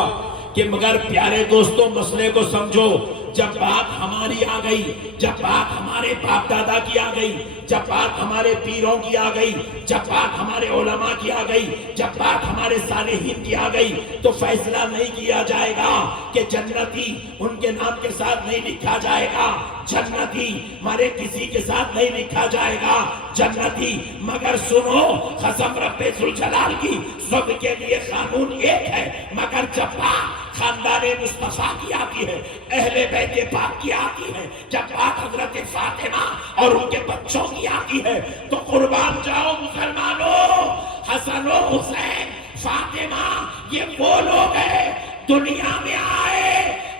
کہ مگر پیارے دوستوں مسئلے کو سمجھو، جب بات ہماری آ گئی، جب بات ہمارے باپ دادا کی آ گئی، جب بات ہمارے پیروں کی آ گئی، جب بات ہمارے علماء کی آ گئی، جب بات ہمارے صالحین کی آ گئی، تو فیصلہ نہیں کیا جائے گا کہ جنتی ان کے نام کے ساتھ نہیں لکھا جائے گا، جنتی مارے کسی کے ساتھ نہیں لکھا جائے گا جنتی، مگر سنو قسم رب ذوالجلال کی، سب کے لیے قانون ایک ہے، مگر جب بات خاندان مصطفیٰ کی آتی ہے، اہل بیت پاک کی آتی ہے، جب بات حضرت فاطمہ اور ان کے بچوں کی آتی ہے، تو قربان جاؤ مسلمانوں، حسن و حسین، فاطمہ یہ وہ لوگ ہیں دنیا میں آئے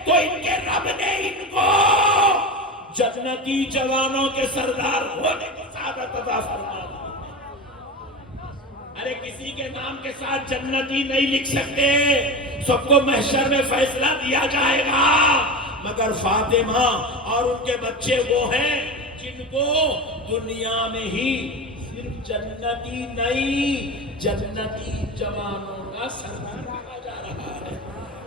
تو ان کے رب نے ان کو جنتی جوانوں کے سردار ہونے کی سعادت عطا فرما دی۔ ارے کسی کے نام کے ساتھ جنتی نہیں لکھ سکتے، سب کو محشر میں فیصلہ دیا جائے گا، مگر فاطمہ اور ان کے بچے وہ ہیں جن کو دنیا میں ہی صرف جنتی نہیں، جنتی جوانوں کا سردار کہا جا رہا ہے،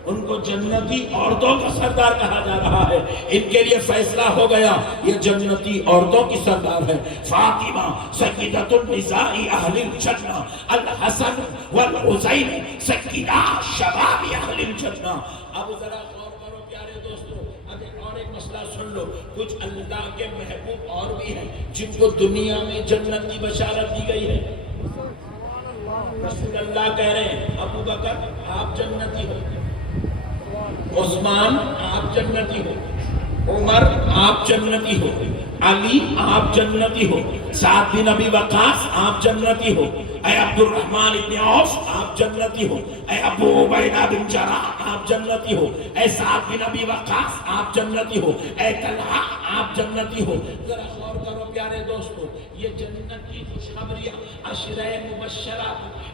ان کو جنتی عورتوں کا سردار کہا جا رہا ہے۔ ان کے لیے فیصلہ ہو گیا، یہ جنتی عورتوں کی سردار ہے۔ فاطمہ سیدۃ النساء اہل الجنہ، الحسن والحسین سیدا شباب اہل الجنہ۔ اب ذرا غور کرو پیارے دوستو، اور ایک مسئلہ سن لو، کچھ اللہ کے محبوب اور بھی ہیں جن کو دنیا میں جنت کی بشارت دی گئی ہے۔ رسول اللہ کہہ رہے ہیں ابو بکر آپ جنتی ہو، عثمان آپ جنتی ہو، عمر آپ جنتی ہو، علی آپ جنتی ہو، سعد بن ابی وقاص آپ جنتی ہو، اے عبد الرحمن ابن عوف آپ جنتی ہو، اے ابو عبیدہ بن جراح آپ جنتی ہو، اے سعد بن ابی وقاص آپ جنتی ہو، اے طلحہ آپ جنتی ہو۔ ذرا غور کرو پیارے دوستو، یہ جنت کی خوشخبریاں عشرہ مبشرہ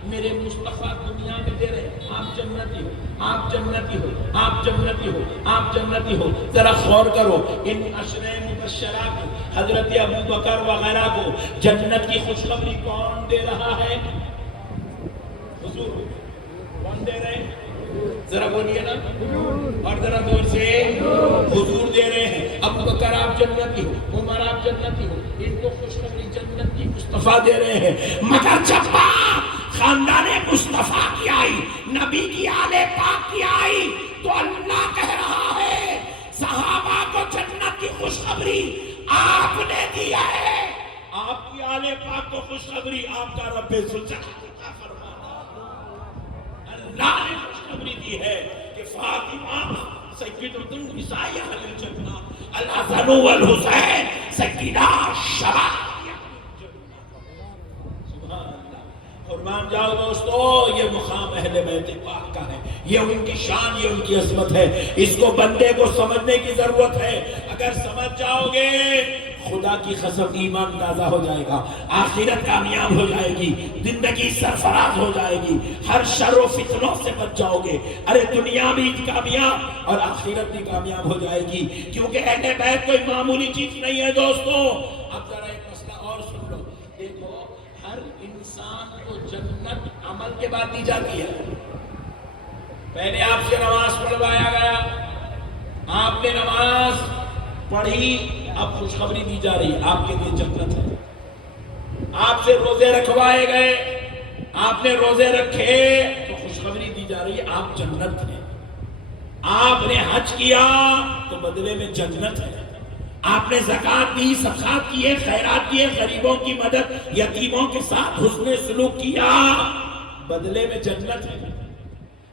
میرے مصطفیٰ دنیا میں دے رہے ہیں، آپ جنتی ہو، آپ جنتی ہو، آپ جنتی ہو، آپ جنتی ہو۔ ذرا غور کرو، ان عشرہ مبشرہ کو، حضرت ابو بکر وغیرہ کو جنت کی خوشخبری کون دے رہا ہے؟ حضور کون دے رہے ہیں؟ ذرا بولیے نا، اور ذرا زور سے، حضور دے رہے ہیں۔ ابو بکر آپ جنتی ہو، عمر آپ جنتی ہو، ان کو خوشخبری جنت کی مصطفیٰ دے رہے ہیں۔ مگر جب بات خاندان مصطفیٰ کی آئی، نبی کی آل پاک کی آئی، تو اللہ کہہ رہا ہے صحابہ کو جنت کی خوشخبری آپ نے دی ہے۔ آپ کی آل پاک کو خوشخبری آپ کا رب عطا فرمانا، اللہ نے خوشخبری دی ہے کہ فاطمہ سیدۃ النساء اہل الجنہ، الحسن والحسین سیدا شباب۔ قربان جاؤ دوستو، یہ مقام اہل بیت پاک کا ہے، یہ ان کی شان، یہ ان کی عظمت ہے۔ اس کو بندے کو سمجھنے کی ضرورت ہے۔ اگر سمجھ جاؤ گے خدا کی قسم ایمان تازہ ہو جائے گا، آخرت کامیاب ہو جائے گی، زندگی سرفراز ہو جائے گی، ہر شر و فتنوں سے بچ جاؤ گے۔ ارے دنیا بھی کامیاب اور آخرت بھی کامیاب ہو جائے گی، کیونکہ اہل بیت کوئی معمولی چیز نہیں ہے دوستو۔ اب ذرا ایک مسئلہ اور سن لو، دیکھو ہر انسان کو جنت عمل کے بعد دی جاتی ہے۔ پہلے آپ سے نماز پڑھوایا گیا، آپ نے نماز پڑھی، اب خوشخبری دی جا رہی آپ کے لیے جنت ہے۔ آپ سے روزے رکھوائے گئے، آپ نے روزے رکھے تو خوشخبری دی جا رہی ہے آپ جنت ہیں۔ آپ نے حج کیا تو بدلے میں جنت ہے۔ آپ نے زکوٰۃ دی، صدقات کیے، خیرات کیے، غریبوں کی مدد، یتیموں کے ساتھ حسن سلوک کیا، بدلے میں جنت ہے۔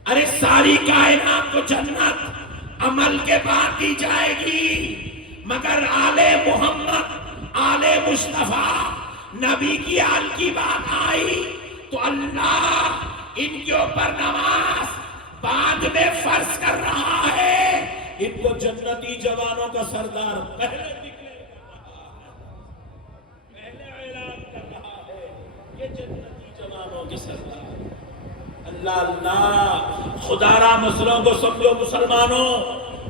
ارے ساری کائنات کو جنت عمل کے بعد دی جائے گی، مگر آل محمد، آل مصطفیٰ، نبی کی آل کی بات آئی تو اللہ ان کے اوپر نماز بعد میں فرض کر رہا ہے۔ ان کو جنتی جوانوں کا سردار پہلے ڈکلیئر کر رہا ہے، پہلے اعلان کر رہا ہے، یہ جنتی جوانوں کے سردار۔ اللہ اللہ، خدا را مسئلوں کو سمجھو مسلمانوں،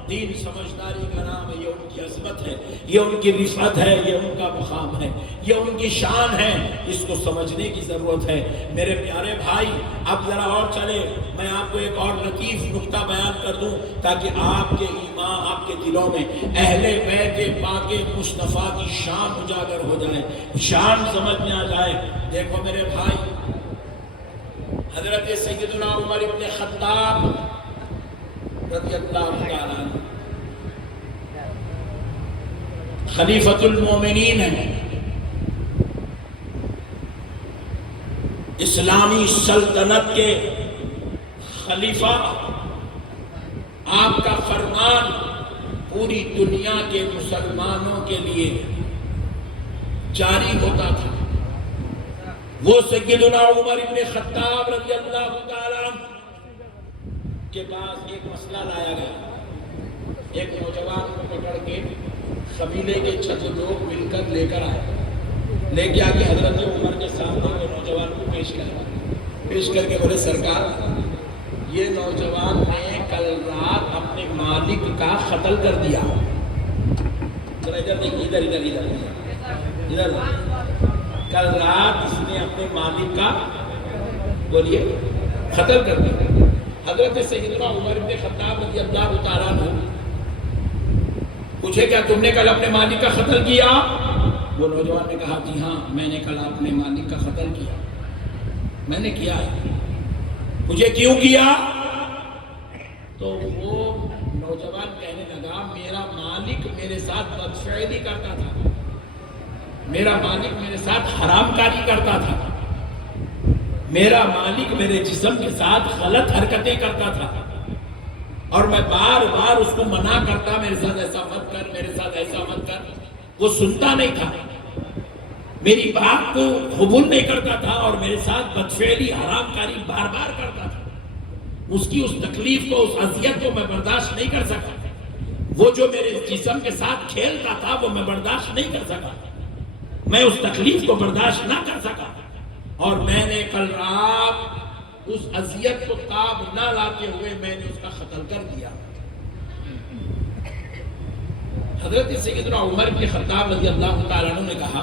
دین سمجھداری کا نام ہے، یہ ان کی عظمت ہے، یہ ان کی رفعت ہے، یہ ان کا مقام ہے، یہ ان کی شان ہے، اس کو سمجھنے کی ضرورت ہے۔ میرے پیارے بھائی، اب ذرا اور چلے، میں آپ کو ایک اور لطیف نکتہ بیان کر دوں تاکہ آپ کے ایمان، آپ کے دلوں میں اہل بیت پاک مصطفیٰ کی شان اجاگر ہو جائے، شان سمجھ میں آ جائے۔ دیکھو میرے بھائی، حضرت سیدنا عمر ابن خطاب رضی اللہ تعالیٰ عنہ خلیفۃ المومنین ہیں، اسلامی سلطنت کے خلیفہ۔ آپ کا فرمان پوری دنیا کے مسلمانوں کے لیے جاری ہوتا تھا۔ وہ سیدنا عمر ابن خطاب رضی اللہ تعالیٰ عنہ کے پاس ایک مسئلہ لایا گیا. ایک نوجوان کو پکڑ کے قبیلے کے 6 لوگ مل کر لے کر آئے. لے کے آ کے حضرت عمر کے سامنے وہ نوجوان کو پیش کر کے بولے سرکار یہ نوجوان نے کل رات اپنے مالک کا قتل کر دیا. ذرا ادھر دیکھیے، ادھر کل رات اس نے اپنے مالک کا بولیے قتل کر دیا. حضرت سیدنا عمر بن خطاب رضی اللہ تعالیٰ عنہ پوچھے کیا تم نے کل اپنے مالک کا قتل کیا؟ وہ نوجوان نے کہا جی ہاں میں نے کل اپنے مالک کا قتل کیا، میں نے کیا ہے. مجھے کیوں کیا؟ تو وہ نوجوان کہنے لگا میرا مالک میرے ساتھ بدفعلی کرتا تھا، میرا مالک میرے ساتھ حرام کاری کرتا تھا، میرا مالک میرے جسم کے ساتھ غلط حرکتیں کرتا تھا اور میں بار بار اس کو منع کرتا میرے ساتھ ایسا مت کر، میرے ساتھ ایسا مت کر. وہ سنتا نہیں تھا، میری بات کو قبول نہیں کرتا تھا اور میرے ساتھ بدفعلی حرام کاری بار بار کرتا تھا. اس کی اس تکلیف کو، اس اذیت کو میں برداشت نہیں کر سکا. وہ جو میرے جسم کے ساتھ کھیلتا تھا وہ میں برداشت نہیں کر سکا، میں اس تکلیف کو برداشت نہ کر سکا اور میں نے کل رات اس اذیت کو تاب نہ لاتے ہوئے میں نے اس کا قتل کر دیا. حضرت سیدنا عمر بن خطاب رضی اللہ تعالیٰ عنہ نے کہا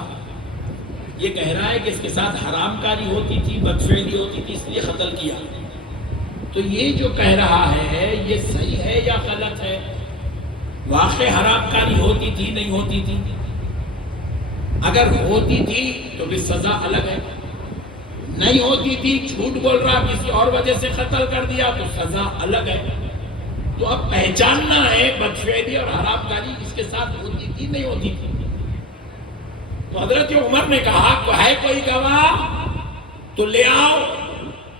یہ کہہ رہا ہے کہ اس کے ساتھ حرام کاری ہوتی تھی، بدفعلی ہوتی تھی، اس لیے قتل کیا. تو یہ جو کہہ رہا ہے یہ صحیح ہے یا غلط ہے؟ واقع حرام کاری ہوتی تھی نہیں ہوتی تھی؟ اگر ہوتی تھی تو بھی سزا الگ ہے، نہیں ہوتی تھی جھوٹ بول رہا کسی اور وجہ سے قتل کر دیا تو سزا الگ ہے. تو اب پہچاننا ہے بدفعلی اور حرام کاری اس کے ساتھ ہوتی تھی نہیں ہوتی تھی. تو حضرت عمر نے کہا ہے کوئی گواہ تو لے آؤ.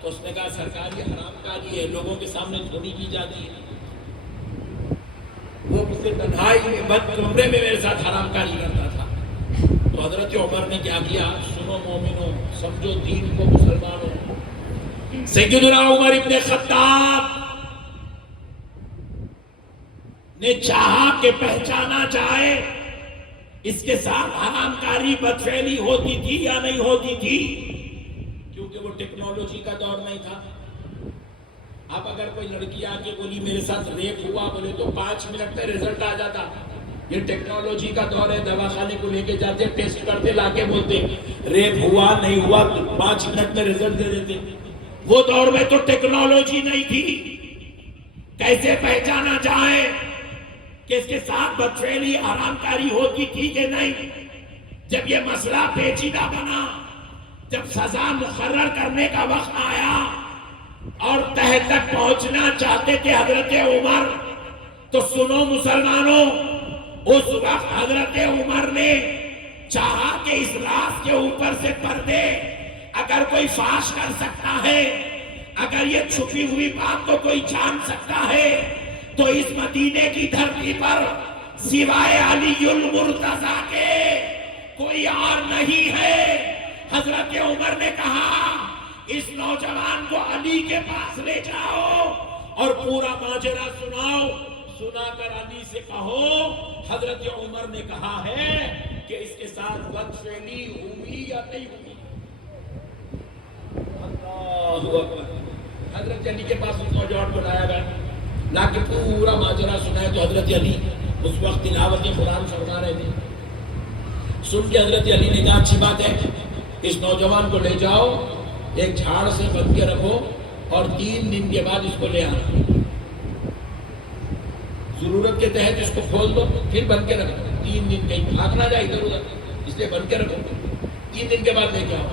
تو اس نے کہا سرکار یہ حرام کاری ہے، لوگوں کے سامنے دھونی کی جاتی ہے. وہ کسی تنہائی میں بند کمرے میں میرے ساتھ حرام کاری کرتا تھا. تو حضرت عمر نے کیا کیا؟ سنو مومنوں، سمجھو دین کو، مسلمانوں، سیدنا عمر ابن خطاب نے چاہا کہ پہچانا جائے اس کے ساتھ حرام کاری بدفعلی ہوتی تھی یا نہیں ہوتی تھی، کیونکہ وہ ٹیکنالوجی کا دور نہیں تھا. اب اگر کوئی لڑکی آ کے بولی میرے ساتھ ریپ ہوا بولے تو 5 منٹ میں رزلٹ آ جاتا. یہ ٹیکنالوجی کا دور ہے، دواخانے کو لے کے جاتے ٹیسٹ کرتے لا کے بولتے ریپ ہوا نہیں ہوا 5 منٹ میں رزلٹ دے دیتے. وہ دور میں تو ٹیکنالوجی نہیں تھی. کیسے پہچانا جائے کہ اس کے ساتھ بدفعلی حرام کاری ہوتی تھی کہ نہیں؟ جب یہ مسئلہ پیچیدہ بنا، جب سزا مقرر کرنے کا وقت آیا اور تہ تک پہنچنا چاہتے تھے حضرت عمر، تو سنو مسلمانوں، اس وقت حضرت عمر نے چاہا کہ اس راز کے اوپر سے پردے اگر کوئی فاش کر سکتا ہے، اگر یہ چھپی ہوئی بات کو کوئی جان سکتا ہے تو اس مدینے کی دھرتی پر سوائے علی المرتضیٰ کے کوئی اور نہیں ہے. حضرت عمر نے کہا اس نوجوان کو علی کے پاس لے جاؤ اور پورا ماجرا سناؤ. سنا کر علی سے کہو حضرت عمر نے کہا ہے کہ اس کے ساتھ بدفعلی ہوئی یا نہیں ہوئی. اللہ اکبر. حضرت علی کے پاس اس نوجوان کو لایا گیا، لا کے پورا ماجرا سنا ہے. تو حضرت علی اس وقت تلاوت قرآن فرما رہے تھے. سن کے حضرت علی نے کہا اچھی بات ہے، اس نوجوان کو لے جاؤ، ایک جھاڑ سے بند کے رکھو اور 3 دن کے بعد اس کو لے آنا. ضرورت کے تحت اس کو کھول دو، پھر بند کے رکھو. 3 دن کہیں بھاگ نہ جائے ادھر ادھر، اس لیے بند کے رکھو. 3 دن کے بعد لے کے آؤ.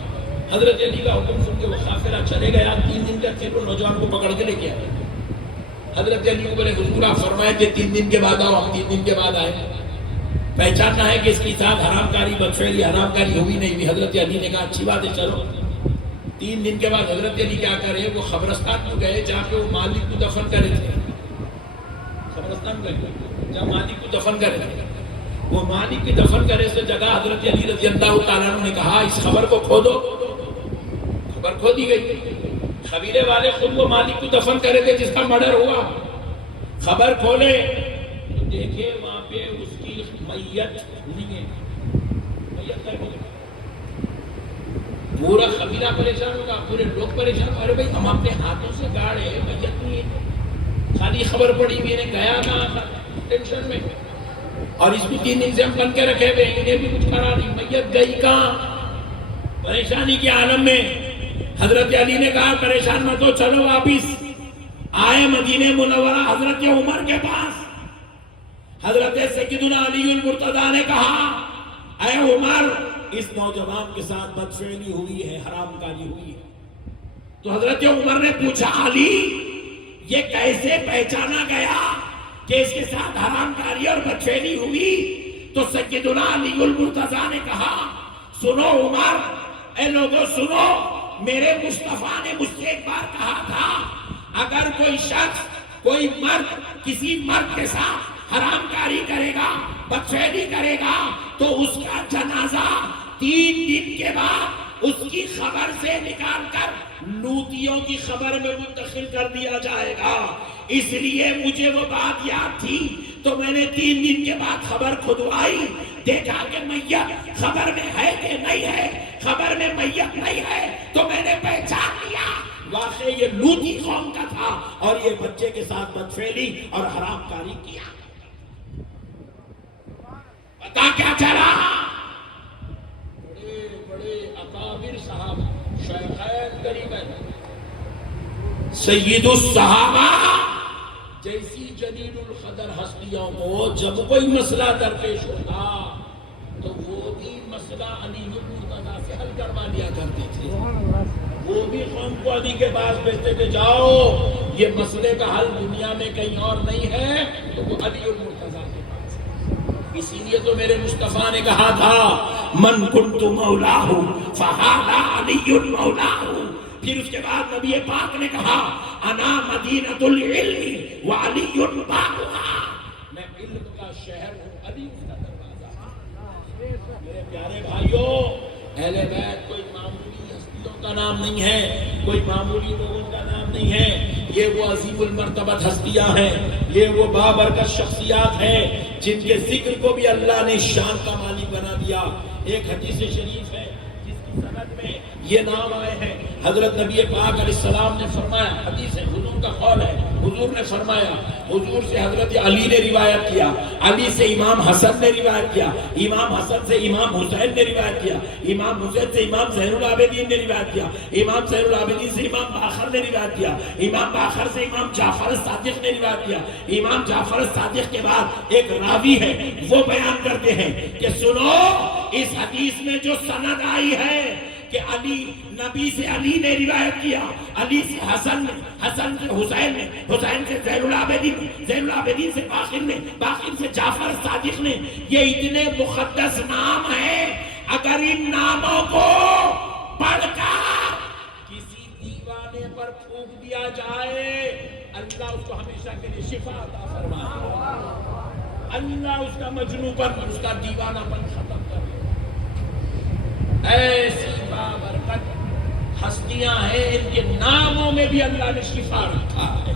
حضرت علی کا حکم سن کے وہ قافلہ چلے گیا. 3 دن تک پھر وہ نوجوان کو پکڑ کے لے کے آئے. حضرت علی کو بولے حضور آپ فرمائے کہ 3 دن کے بعد آؤ. ہم 3 دن کے بعد آئے. پہچاننا ہے کہ اس کے ساتھ حرام کاری بدفعلی حرام کاری ہوئی نہیں ہوئی. حضرت علی نے کہا اچھی بات ہے چلو. 3 دن کے بعد حضرت علی کیا کرے؟ وہ قبرستان کو گئے جہاں پہ وہ مالک کو دفن کرے تھے. قبرستان گئے جہاں مالک کو دفن کرے تھے. وہ مالک کی دفن کرے سے جگہ حضرت علی رضی اللہ تعالیٰ عنہ نے کہا اس خبر کو کھودو. خبر کھو دی گئی. قبیلے والے خود وہ مالک کو دفن کرے تھے جس کا مرڈر ہوا. خبر کھولے تو دیکھے وہاں پہ اس کی میت نہیں ہے. میت کر کے پورا قبیلہ پریشان ہوگا, پورے لوگ پریشان ہو. ارے بھائی ہم اپنے ہاتھوں سے گاڑے, میت نہیں ہے, خالی خبر پڑی میں نے گیا کہاں ٹینشن میں, اور اس کو 3 دن سے ہم بن کے رکھے ہوئے, انہیں بھی کچھ کرا نہیں, میت گئی کہاں. پریشانی کے عالم میں حضرت علی نے کہا پریشان مت ہو, چلو واپس. آئے مدینہ منورہ حضرت عمر کے پاس. حضرت سیدنا علی المرتضیٰ نے کہا اے عمر, اس نوجوان کے ساتھ بدفعلی ہوئی ہے, حرام کاری ہوئی ہے. تو حضرت عمر نے پوچھا علی یہ کیسے پہچانا گیا کہ اس کے ساتھ حرام کاری اور بدفعلی ہوئی؟ تو سیدنا علی المرتضیٰ نے کہا سنو عمر, اے لوگوں سنو, میرے مصطفیٰ نے مجھ سے ایک بار کہا تھا اگر کوئی شخص, کوئی مرد کسی مرد کے ساتھ حرام کاری کرے گا, بدفعلی کرے گا, تو اس کا جنازہ 3 دن کے بعد اس کی خبر سے نکال کر لوتیوں کی خبر میں منتقل کر دیا جائے گا. اس لیے مجھے وہ بات یاد تھی تو میں نے 3 دن کے بعد خبر کھدوائی, دیکھا کہ میت خبر میں ہے کہ نہیں ہے. خبر میں میت نہیں ہے تو میں نے پہچان لیا واقعی یہ لوتی قوم کا تھا اور یہ بچے کے ساتھ بدفعلی اور حرام کاری کیا. پتا کیا چلا؟ بڑے بڑے اکابر صحابہ, شیخین قریبین, سید الصحابہ جیسی جلیل القدر ہستیوں کو جب کوئی مسئلہ درپیش ہوتا تو وہ بھی مسئلہ علی المرتضیٰ سے حل کروا لیا کرتے تھے. وہ بھی قوم کو علی کے پاس بھیجتے تھے, جاؤ یہ مسئلے کا حل دنیا میں کہیں اور نہیں ہے, تو وہ علی المرتضیٰ کے پاس ہے. اسی لیے تو میرے مصطفیٰ نے کہا تھا من کنت مولاہ فہذا علی مولاہ. پھر اس کے بعد نبی پاک نے کہا انا مدینۃ العلم وعلی بابھا, میں علم کا شہر ہوں, علی اس کا دروازہ. میرے پیارے بھائیوں, اہل بیت کوئی معمولی ہستیوں کا نام نہیں ہے, کوئی معمولی لوگوں کا نام نہیں ہے. یہ وہ عظیم المرتبت ہستیاں ہیں, یہ وہ بابرکت شخصیات ہیں جن کے ذکر کو بھی اللہ نے شان کا مالک بنا دیا. ایک حدیث شریف ہے جس کی سند میں یہ نام آئے ہیں. حضرت نبی پاک علیہ السلام نے فرمایا, حدیث ہے, حضور کا قول ہے, حضور نے فرمایا, حضور سے حضرت علی نے روایت کیا, علی سے امام حسن نے روایت کیا, امام حسن سے امام حسین نے روایت کیا, امام حسین سے امام زین العابدین نے روایت کیا, امام زین العابدین سے امام باقر نے روایت کیا, امام باقر سے امام جعفر الصادق نے روایت کیا. امام جعفر الصادق کے بعد ایک راوی ہے, وہ بیان کرتے ہیں کہ سنو, اس حدیث میں جو سند آئی ہے کہ علی, نبی سے علی نے روایت کیا, علی سے حسن نے, حسن سے حسین نے, حسین سے زین العابدین, زین العابدین سے باقر نے, باقر سے جعفر صادق نے. یہ اتنے مقدس نام ہیں, اگر ان ناموں کو پڑھ کر کسی دیوانے پر پھونک دیا جائے, اللہ اس کو ہمیشہ کے لیے شفا عطا فرمائے. اللہ اس کا مجنون پر, اس کا دیوانہ پن ختم کر دے. ایسی بابرکت ہستیاں ہیں, ان کے ناموں میں بھی اللہ نے شفا رکھا ہے,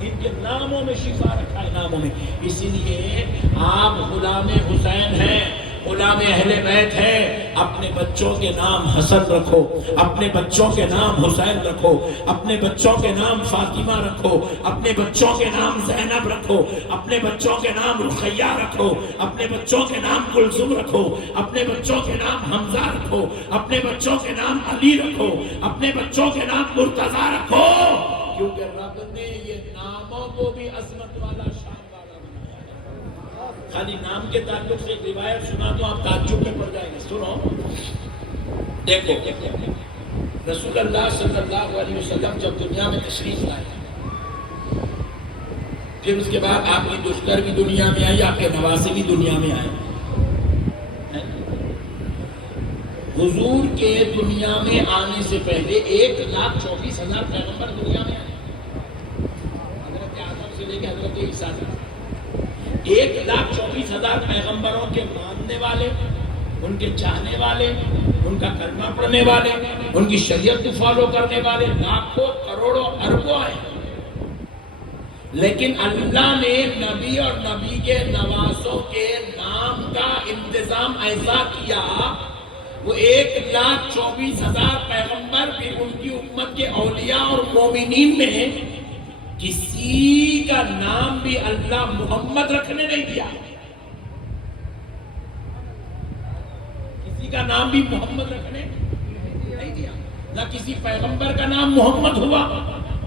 ان کے ناموں میں شفا رکھا ہے, ناموں میں. اسی لیے آپ غلام حسین ہیں, غلام اہل بیت ہیں, اپنے بچوں کے نام حسن رکھو, اپنے بچوں کے نام حسین رکھو, اپنے بچوں کے نام فاطمہ رکھو, اپنے بچوں کے نام زینب رکھو, اپنے بچوں کے نام رقیہ رکھو, اپنے بچوں کے نام کلثوم رکھو, اپنے بچوں کے نام حمزہ رکھو, اپنے بچوں کے نام علی رکھو, اپنے بچوں کے نام مرتضیٰ رکھو, کیونکہ رب نے یہ ناموں کو بھی عظمت والا, شان والا بنایا ہے. خالی نام کے تعلق سے ایک روایت سنا تو آپ تعجب میں پڑ جائیں گے. سنو, دیکھو, رسول اللہ صلی اللہ علیہ وسلم جب دنیا میں تشریف لائے, پھر اس کے بعد آپ کی دختر بھی دنیا میں آئی, آپ کے نواسے بھی دنیا میں آئے. حضور کے دنیا میں آنے سے پہلے 1,24,000 پیغمبر دنیا میں آئے, حضرت آدم سے لے کے حضرت عیسیٰ تک. 1,24,000 پیغمبروں کے ماننے والے ان کے چاہنے والے، ان کا کلمہ پڑھنے والے، ان کی شریعت کو فالو کرنے والے لاکھوں کروڑوں اربوں ہیں، لیکن اللہ نے نبی اور نبی کے نواسوں کے نام کا انتظام ایسا کیا، وہ 1,24,000 پیغمبر بھی ان کی امت کے اولیاء اور مومنین میں کسی کا نام بھی اللہ محمد رکھنے نہیں دیا، کسی کا نام بھی محمد رکھنے نہیں دیا، نہ کسی پیغمبر کا نام محمد ہوا،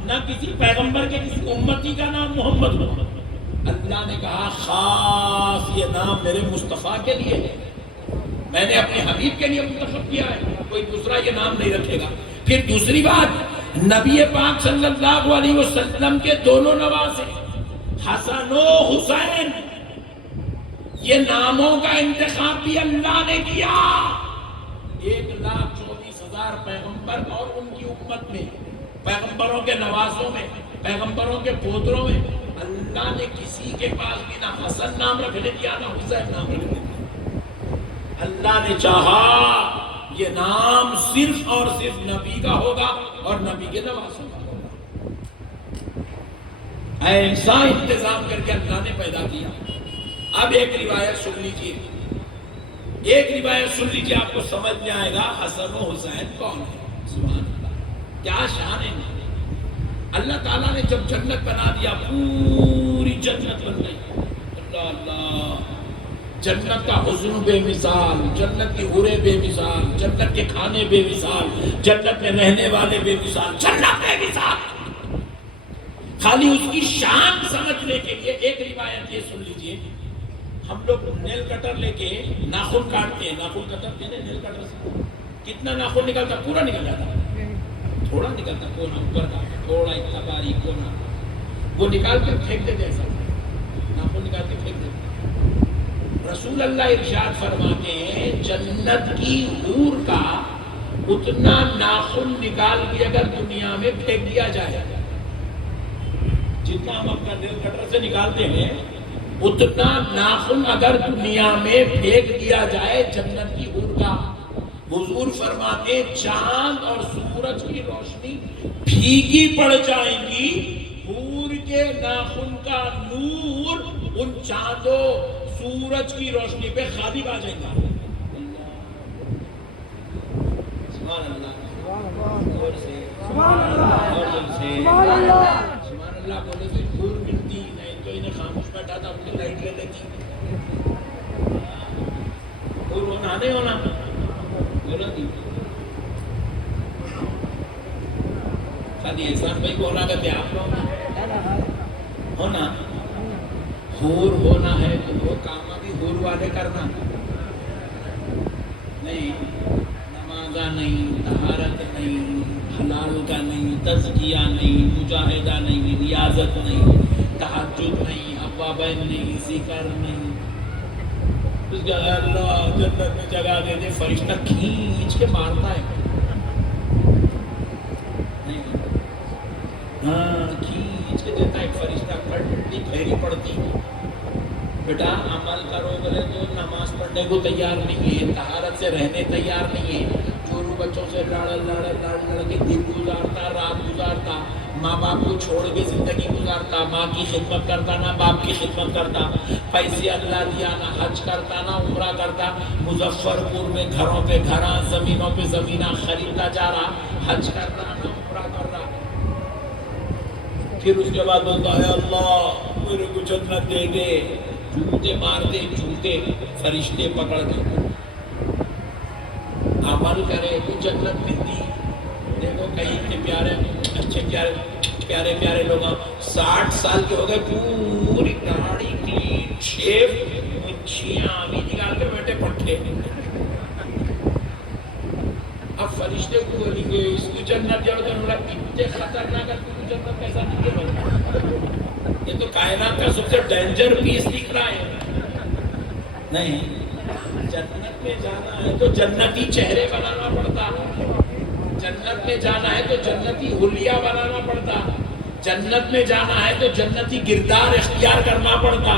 نہ کسی پیغمبر کے کسی امتی کا نام محمد ہوا۔ اللہ نے کہا خاص یہ نام میرے مصطفیٰ کے لیے ہے، میں نے اپنے حبیب کے لیے منتخب کیا ہے، کوئی دوسرا یہ نام نہیں رکھے گا۔ پھر دوسری بات، نبی پاک صلی اللہ علیہ وسلم کے دونوں نواسے حسن و حسین، یہ ناموں کا انتخاب بھی اللہ نے کیا۔ 1,24,000 پیغمبر اور ان کی امت میں، پیغمبروں کے نواسوں میں، پیغمبروں کے پوتروں میں، اللہ نے کسی کے پاس بھی نہ حسن نام رکھنے دیا نہ حسین نام رکھنے دیا۔ اللہ نے چاہا یہ نام صرف اور صرف نبی کا ہوگا اور نبی کے نواسوں کا ہوگا، ایسا انتظام کر کے اللہ نے پیدا کیا۔ اب ایک روایت سن لیجیے، ایک روایت سن لیجیے، آپ کو سمجھ میں آئے گا حسن و حسین کون ہے۔ سبحان اللہ، کیا شان ہے۔ اللہ تعالیٰ نے جب جنت بنا دیا، پوری جنت بن گئی، اللہ اللہ، جنت کا حسن بے مثال، جنت کی حوریں بے مثال، جنت کے کھانے بے مثال، جنت میں رہنے والے بے مثال، جنت بے مثال۔ خالی اس کی شان سمجھنے کے لیے ایک روایت یہ سن لیجئے، ہم لوگ نیل کٹر لے کے ناخن کاٹتے ہیں، ناخن کٹر نیل کٹر سے کتنا ناخن نکلتا؟ پورا نکل جاتا، تھوڑا نکلتا، کونا اوپر کا تھوڑا اتنا باریک کونا، وہ نکال کے پھینک دیتے، ایسا ناخن نکال کے پھینک دیتے۔ رسول اللہ ارشاد فرماتے ہیں جنت کی حور کا اتنا ناخن نکال کے اگر دنیا میں پھینک دیا جائے، جتنا ہم اپنا نیل کٹر سے نکالتے ہیں اتنا ناخن اگر دنیا میں پھینک دیا جائے جنت کی حور کا، حضور فرماتے ہیں چاند اور سورج کی روشنی پھیکی پڑ جائیں گی، حور کے ناخن کا نور ان چاندوں سورج کی روشنی پہ غالب آ جائے گا۔ سبحان اللہ، اور سے سبحان اللہ، سبحان اللہ بولے تو حور ملتی نہیں تو انہیں خاموش بیٹھا تھا، اپنی لائٹ لے لیتی۔ حور ہونا نہیں ہونا بولا تھی، خالی احسان بھائی کو ہونا کرتے آپ لوگ ہونا، حور ہونا ہے تو وہ کام ابھی حور والے کرنا نہیں، نمازہ نہیں، طہارت نہیں، حلال کا نہیں، تزکیہ نہیں، مجاہدہ نہیں، ریاضت نہیں، تہجد نہیں، اوابین نہیں، ذکر نہیں، اس کا اللہ جنت میں جگہ دے دے، فرشتہ کھینچ کے مارتا ہے، ہاں کھینچ کے دیتا ہے فرشتہ، پھٹتی پھیری پڑتی، بیٹا عمل کرو بولے تو نماز پڑھنے کو تیار نہیں ہے، طہارت سے رہنے تیار نہیں ہے، چورو بچوں سے لڑ کے دن گزارتا، رات گزارتا، ماں باپ کو چھوڑ کے زندگی گزارتا، ماں کی خدمت کرتا نہ باپ کی خدمت کرتا، پیسے اللہ دیا نہ حج کرتا نہ عمرہ کرتا، مظفر پور میں گھروں پہ گھراں زمینوں پہ زمینہ خریدتا جا رہا، حج کرتا نہ عمرہ کر رہا، پھر اس کے بعد بولتا ہے اللہ میرے کو جنت دے دے، جھوٹے مارتے جھوٹے فرشتے پکڑ کے، عمل کرے تو جنت ملتی۔ دیکھو کئی اتنے پیارے اچھے پیارے پیارے لوگ 60 سال کے ہو گئے، پوری داڑھی کلین شیو، مچھیاں بھی نکال کے بیٹھے پٹھے، اب فرشتے کو بولیں گے اس کو جنت جڑ دے، اتنے خطرناک ہے تو جنت کیسا نکلے گا؟ یہ تو کائنات کا سب سے ڈینجر پیس دکھ رہا ہے۔ نہیں، جنت میں جانا ہے تو جنتی چہرے بنانا پڑتا، جنت میں جانا ہے تو جنتی حلیہ بنانا پڑتا، جنت میں جانا ہے تو جنتی کردار اختیار کرنا پڑتا،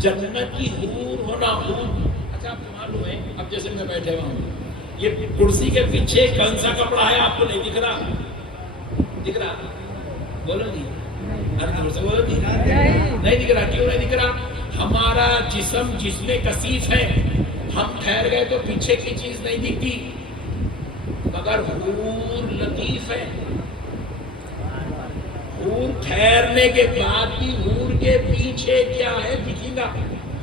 جنت کی حور ہونا حور۔ اچھا آپ کو معلوم ہے، اب جیسے میں بیٹھے ہوا ہوں. یہ کرسی کے پیچھے کون سا کپڑا ہے آپ کو نہیں دکھ رہا؟ دکھ رہا؟ بولو جی، بولو جی. نہیں دکھ رہا. کیوں نہیں دکھ رہا؟ ہمارا جسم جس میں کثیف ہے، ہم ٹھہر گئے تو پیچھے کی چیز نہیں دکھتی، مگر حور لطیف ہے. حور ٹھہرنے کے بعد بھی حور کے پیچھے کیا ہے دکھے گا.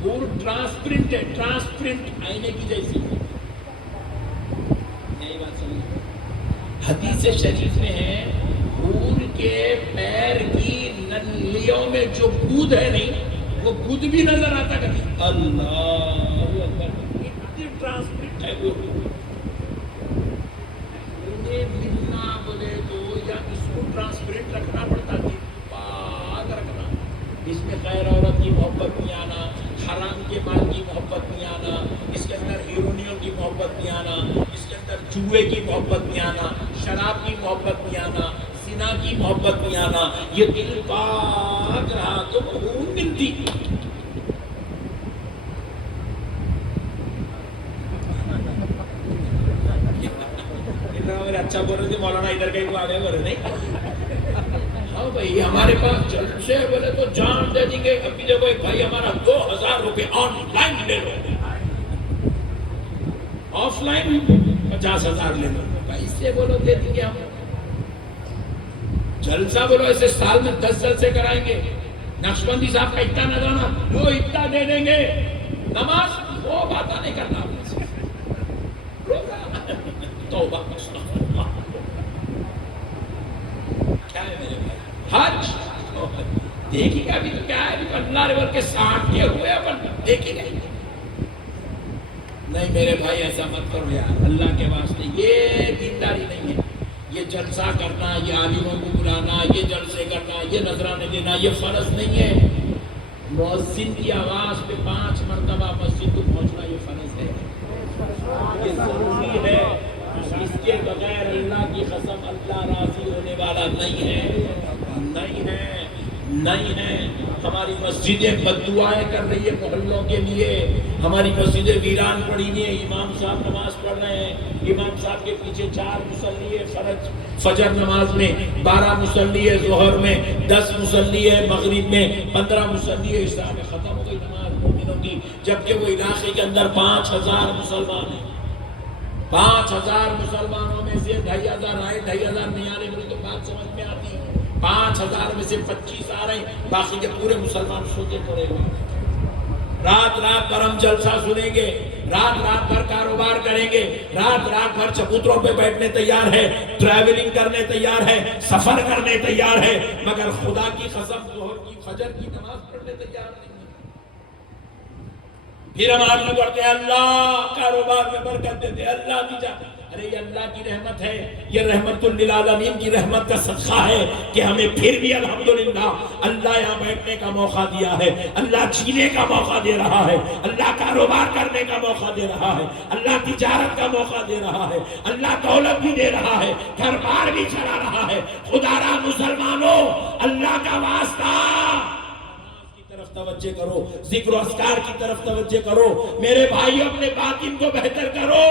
حور ٹرانسپرنٹ ہے، ٹرانسپرنٹ آئینے کی جیسی. نئی بات سمجھ. حدیث شریف میں ہے حور کے پیر کی نلیوں میں جو گود ہے نہیں، وہ گود بھی نظر آتا کبھی. اللہ اکبر، اتنی ٹرانسپرنٹ ہے وہ. انہیں ملنا بولے تو یا اس کو ٹرانسپرنٹ رکھنا پڑتا تھی، پاک رکھنا. اس میں غیر عورت کی محبت نہیں آنا، حرام کے مال کی محبت نہیں آنا، اس کے اندر ہیرونیوں کی محبت نہیں آنا، اس کے اندر جوئے کی محبت نہیں آنا، شراب کی محبت نہیں آنا، زنا کی محبت نہیں آنا. یہ دل پاک رہا تو خون ملتی. اچھا بول رہے تھے مولانا، ادھر کہیں کو آگے بول رہے نہیں. ہاں بھائی، ہمارے پاس جلسے بولے تو جان دے دیں گے. ابھی دیکھو ایک بھائی ہمارا 2000 روپے آن لائن لے لو، آف لائن 50,000 لے لو. بھائی سے بولو دے دیں گے ہم. جلسہ بولو ایسے سال میں 10 جلسے کرائیں گے. نقشبندی صاحب کا اتنا نظرانہ وہ اتنا دے دیں گے. نماز وہ بات نہیں کرنا. توبہ حج دیکھی گا. ابھی تو کیا ہے، اللہ ریور کے 60 کے ہوئے اپن دیکھی نہیں. نہیں میرے بھائی ایسا مت کرو یار، اللہ کے واسطے. یہ دینداری نہیں ہے. یہ جلسہ کرنا، یہ عالموں کو بلانا، یہ جلسے کرنا، یہ نذرانے دینا، یہ فرض نہیں ہے. مؤذن کی آواز پہ 5 مرتبہ مسجد کو پہنچنا یہ فرض ہے، یہ ضروری ہے. اس کے بغیر اللہ کی قسم اللہ راضی ہونے والا نہیں ہے، نہیں ہے، نہیں ہے. ہماری مسجدیں بددعائیں کر رہی ہے محلوں کے لیے. ہماری مسجدیں ویران پڑی ہوئی ہیں. امام صاحب نماز پڑھ رہے ہیں، امام صاحب کے پیچھے 4 مصلی ہے فجر نماز میں، 12 مصلی ہے ظہر میں، 10 مصلی ہے مغرب میں، 15 مصلی ہے عشاء میں. ختم ہو گئی نماز مومنوں کی. جبکہ وہ علاقے کے اندر 5000 مسلمان ہیں. 5000 مسلمانوں میں سے 2500 آئے، 2500 نہیں آ رہے بولے تو بات سمجھ میں آتی ہے. 5000 میں سے 25 آ رہے ہیں، باقی کے پورے مسلمان سوتے پڑے ہوئے. رات رات بھر ہم جلسہ سنیں گے، رات رات بھر کاروبار کریں گے، رات رات بھر چبوتروں پہ بیٹھنے تیار ہے، ٹریولنگ کرنے تیار ہے، سفر کرنے تیار ہے، مگر خدا کی قسم ظہر کی فجر کی نماز پڑھنے تیار نہیں. پھر ہم آرزو کرتے ہیں اللہ کاروبار میں برکت دیتے، اللہ کی جا. ارے یہ اللہ کی رحمت ہے، یہ رحمت للعالمین کی رحمت کا صدقہ ہے کہ ہمیں پھر بھی الحمدللہ اللہ یہاں بیٹھنے کا موقع دیا ہے، اللہ جینے کا موقع دے رہا ہے، اللہ کاروبار کرنے کا موقع دے رہا ہے، اللہ تجارت کا موقع دے رہا ہے، اللہ دولت بھی دے رہا ہے، گھر بار بھی چلا رہا ہے. خدا را مسلمانوں، اللہ کا واسطہ توجہ کرو، ذکر و اذکار کی طرف توجہ کرو. میرے بھائی اپنے باطن کو بہتر کرو،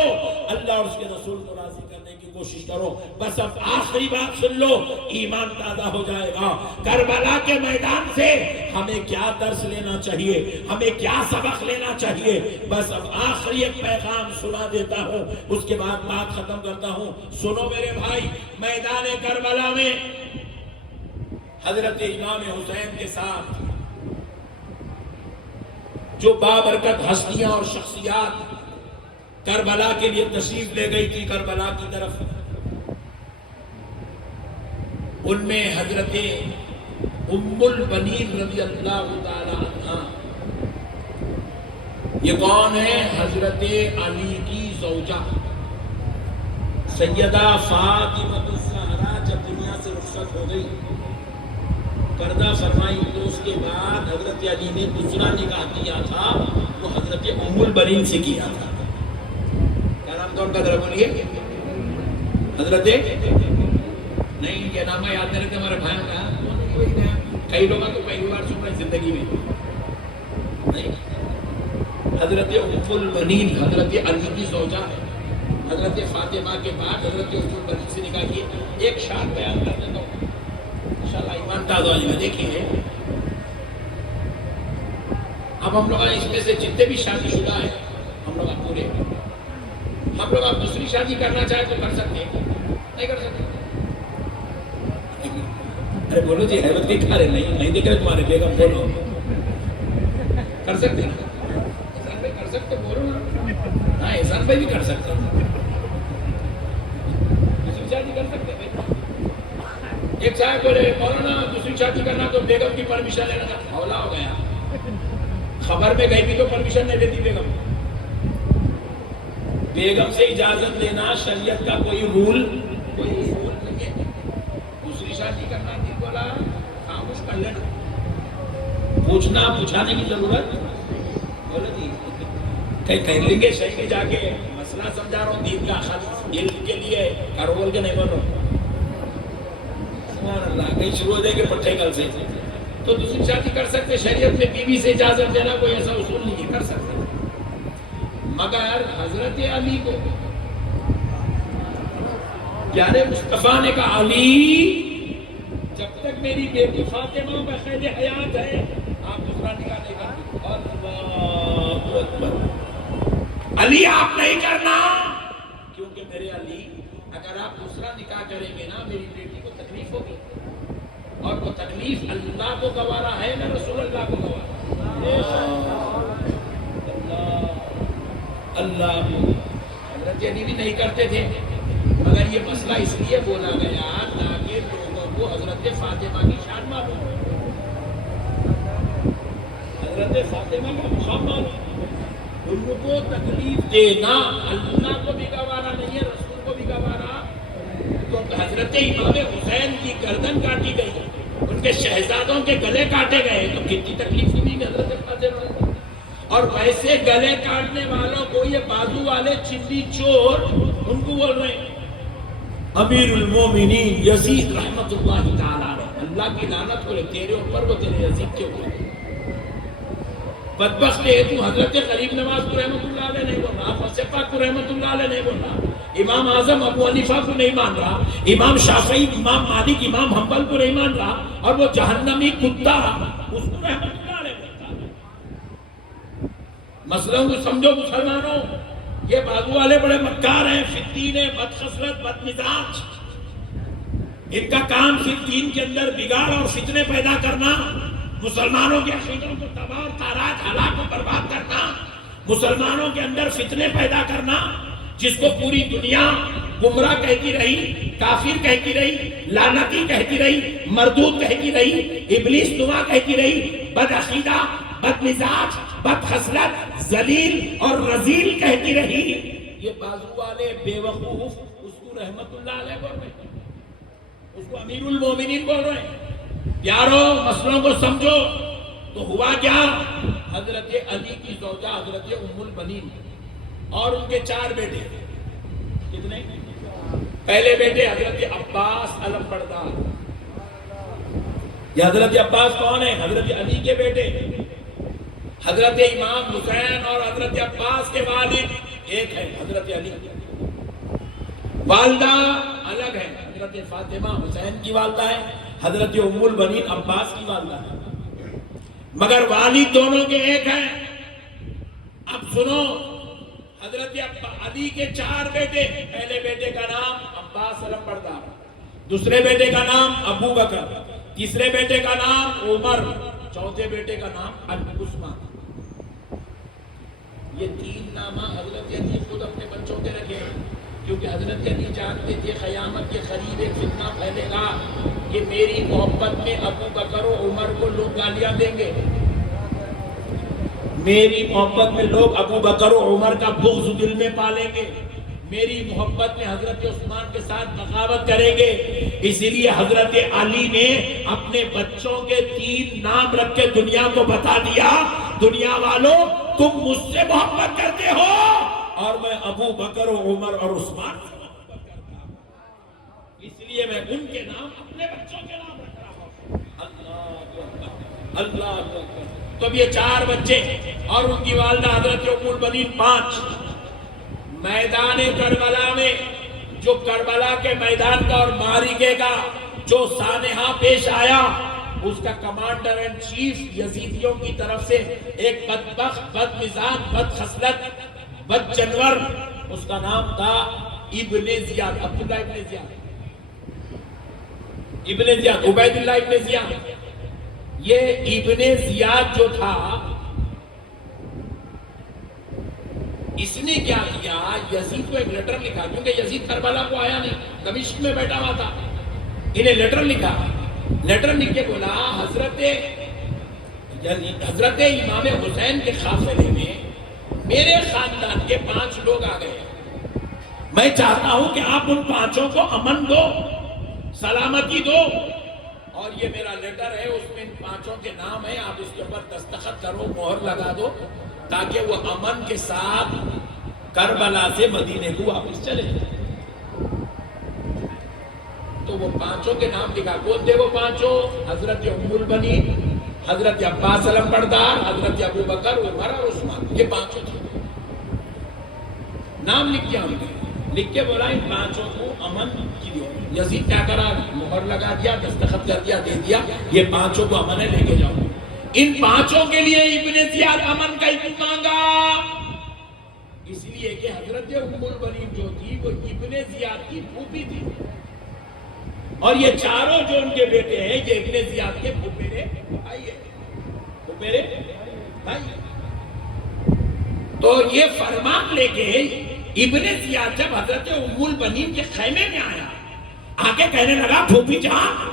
اللہ اور اس کے رسول کو راضی کرنے کی کوشش کرو. بس اب آخری بات سن لو، ایمان تازہ ہو جائے گا. کربلا کے میدان سے ہمیں کیا درس لینا چاہیے، ہمیں کیا سبق لینا چاہیے. بس اب آخری ایک پیغام سنا دیتا ہوں، اس کے بعد بات ختم کرتا ہوں. سنو میرے بھائی، میدان کربلا میں حضرت امام حسین کے ساتھ جو بابرکت ہستیاں اور شخصیات کربلا کے لیے تشریف لے گئی تھی کربلا کی طرف، ان میں حضرت ام البنین رضی اللہ تعالی عنہ. یہ کون ہے؟ حضرت علی کی زوجہ سیدہ فاطمہ الزہرا. جب دنیا سے رخصت ہو گئی، پردہ فرمائی، تو اس کے بعد حضرت علی نے دوسرا نکاح کیا تھا، وہ حضرت ام البنین سے کیا تھا. کیا نام تھا ان کا؟ ذرا بولیے. حضرت نہیں، یہ نام یاد نہیں رہتے ہمارے بھائیوں کا. کئی لوگ تو پہلی بار سن رہے زندگی میں. نہیں، حضرت ام البنین حضرت علی کی زوجہ ہے. حضرت فاطمہ کے بعد حضرت ام البنین سے نکاح کی. ایک شان بیان کر دیتا ہوں انشاءاللہ ایمان تازہ ہو جائے گا. دیکھیے اب ہم لوگ اس میں سے جتنے بھی شادی شدہ ہیں ہم لوگ اب پورے ہم لوگ اب دوسری شادی کرنا چاہیں تو کر سکتے ہیں نہیں کر سکتے. ارے بولو جی حیرت کی کھا رہے نہیں دیکھ رہے تمہارے بیگم بولو کر سکتے نا احسان بھائی کر سکتے بولو نا. ہاں احسان بھائی بھی کر سکتے دوسری شادی کر سکتے بھائی. ایک صاحب بولے مولانا دوسری شادی کرنا تو بیگم کی پرمیشن لینا تھا. حوالہ ہو گیا خبر میں گئی بھی تو پرمیشن نہیں دیتی بیگم. بیگم سے اجازت لینا شریعت کا کوئی رول نہیں ہے. دوسری شادی کرنا دل بولا خاموش کر لینا. پوچھنا پوچھانے کی ضرورت بولے جی کہیں لیں گے شہر میں جا کے مسئلہ سمجھا رہا ہوں دین کا خالی دل کے لیے کرو بول کے نہیں بول رہا ہوں. سبحان اللہ کہیں شروع ہو جائے گے پٹھے کل سے. تو دوسری شادی کر سکتے. شریعت میں بیوی سے اجازت دینا کوئی ایسا اصول نہیں ہے کر سکتے. مگر حضرت علی کو پیارے مصطفیٰ نے کہا علی جب تک میری بیٹی فاطمہ بخیر حیات ہے آپ دوسرا نکاح نہیں کرتے. اللہ اکبر. علی آپ نہیں کرنا کیونکہ میرے علی اگر آپ دوسرا نکاح کریں گے نا میری بیٹی کو تکلیف ہوگی اور وہ تکلیف اللہ کو گوارا ہے نہ رسول اللہ کو گوارا. اللہ حضرت علی بھی نہیں کرتے تھے مگر یہ مسئلہ اس لیے بولا گیا تاکہ لوگوں کو حضرت فاطمہ کی شان معلوم ہو. حضرت فاطمہ کا مقام معلوم. ان کو تکلیف دینا اللہ کو بھی گوارا نہیں ہے رسول کو بھی گوارا. تو حضرت امام حسین کی گردن کاٹی گئی ان کے شہزادوں کے گلے کاٹے گئے تو کتنی تکلیف ہوئی حضرت فاطمہ. اور ویسے گلے کاٹنے والوں کو یہ بازو والے چلی چور ان کو بول رہے ہیں امیر المومنین یزید رحمت اللہ تعالیٰ اللہ کی لعنت کرے تیرے اوپر وہ تیرے یزید کے اوپر. بدبخت ہے تو حضرت غریب نواز کو رحمت اللہ علیہ نہیں بول رہا. فلسفہ کو رحمت اللہ علیہ نہیں بول رہا. امام اعظم ابو حنیفہ کو نہیں مان رہا. امام شافعی امام مالک امام حنبل کو نہیں مان رہا. اور وہ جہنمی کتا اس کو رحمت اللہ علیہ بولتا. مسئلہ کو سمجھو مسلمانوں. یہ بازو والے بڑے مکار ہیں فتین ہیں بدخصلت بدمزاج. ان کا کام صرف دین کے اندر بگاڑ اور فتنے پیدا کرنا مسلمانوں کے عقیدوں کو تباہ اور تاراج ہلاک و برباد کرنا مسلمانوں کے اندر فتنے پیدا کرنا. جس کو پوری دنیا گمراہ کہتی رہی کافر کہتی رہی لعنتی کہتی رہی مردود کہتی رہی ابلیس نما کہتی رہی بدعقیدہ بدمزاج بدخصلت ذلیل اور رذیل کہتی رہی. یہ بازو والے بے وقوف اس کو رحمت اللہ علیہ بول رہے ہیں اس کو امیر المومنین بول رہے ہیں. پیارو مسئلوں کو سمجھو. تو ہوا کیا حضرت علی کی زوجہ حضرت ام البنین اور ان کے 4 بیٹے. کتنے؟ پہلے بیٹے حضرت عباس علم بردار. یہ حضرت عباس کون ہے؟ حضرت علی کے بیٹے. حضرت امام حسین اور حضرت عباس کے والد ایک ہے حضرت علی. والدہ الگ ہے حضرت فاطمہ حسین کی والدہ ہے. حضرت ام البنین عباس کی والدہ ہے مگر والد دونوں کے ایک ہیں. اب سنو حضرت علی کے 4 بیٹے. پہلے بیٹے کا نام عباس علم بردار. دوسرے بیٹے کا نام ابو بکر. تیسرے بیٹے کا نام عمر. چوتھے بیٹے کا نام عثمان. یہ 3 نامہ حضرت علی خود اپنے بچوں کے رکھے کیونکہ حضرت علی جانتے تھے قیامت کے قریب ایک فتنہ پھیلے گا کہ میری محبت میں ابو بکر و عمر کو لوگ گالیاں دیں گے. میری محبت میں لوگ ابو بکر و عمر کا بغض دل میں پالیں گے. میری محبت میں حضرت عثمان کے ساتھ بغاوت کریں گے. اسی لیے حضرت علی نے اپنے بچوں کے 3 نام رکھ کے دنیا کو بتا دیا دنیا والوں تم مجھ سے محبت کرتے ہو اور میں ابو بکر و عمر اور عثمان سے محبت کرتا ہوں. اس لیے میں ان کے نام اپنے بچوں کے نام رکھ رہا ہوں. اللہ اکبر اللہ اکبر. تو اب یہ 4 بچے اور ان کی والدہ حضرت ام البنین 5. میدان کربلا میں جو کربلا کے میدان کا اور معرکے کا جو سانحہ پیش آیا، اس کا کمانڈر اینڈ چیف یزیدیوں کی طرف سے ایک بدبخت، بد مزاج، بد خصلت، بد جنور، اس کا نام تھا ابن زیاد، عبداللہ ابن زیاد، ابن زیاد، عبید اللہ ابن زیاد. یہ ابن زیاد جو تھا، اس نے کیا کیا، یزید کو ایک لیٹر لکھا، کیونکہ یزید کربلا کو آیا نہیں، دمشق میں بیٹھا ہوا تھا. انہیں لیٹر لکھا، لیٹر لکھ کے بولا حضرت امام حسین کے قافلے میں میرے خاندان کے 5 لوگ آ گئے، میں چاہتا ہوں کہ آپ ان 5 کو امن دو، سلامتی دو، اور یہ میرا لیٹر ہے، اس میں ان 5 کے نام ہیں، آپ اس کے اوپر دستخط کرو، مہر لگا دو، تاکہ وہ امن کے ساتھ کربلا سے مدینے کو واپس چلے جائیں. تو وہ 5 کے نام لکھا. کون تھے وہ 5؟ حضرت ام البنین، حضرت عباس علمبردار، حضرت ابو بکر، عمر اور عثمان. یہ 5 تھے. نام لکھ کیا ہم نے، لکھ کے بولا ان 5 کو امن کی دو. یزید کیا کرا، مہر لگا دیا، دستخط کر دیا، دے دیا، یہ 5 کو امن ہے، لے کے جاؤ. ان 5 کے لیے ابن زیاد امن کا حکم مانگا، اس لیے کہ حضرت ام البنین جو تھی وہ ابن زیاد کی پھوپھی تھی، اور یہ 4 جو ان کے بیٹے ہیں یہ ابن زیاد کے پھوپھیرے بھائی ہیں، پھوپھیرے بھائی. تو یہ فرمان لے کے ابن زیاد جب حضرت ام البنین کے خیمے میں آیا، آگے کہنے لگا پھوپھی جان،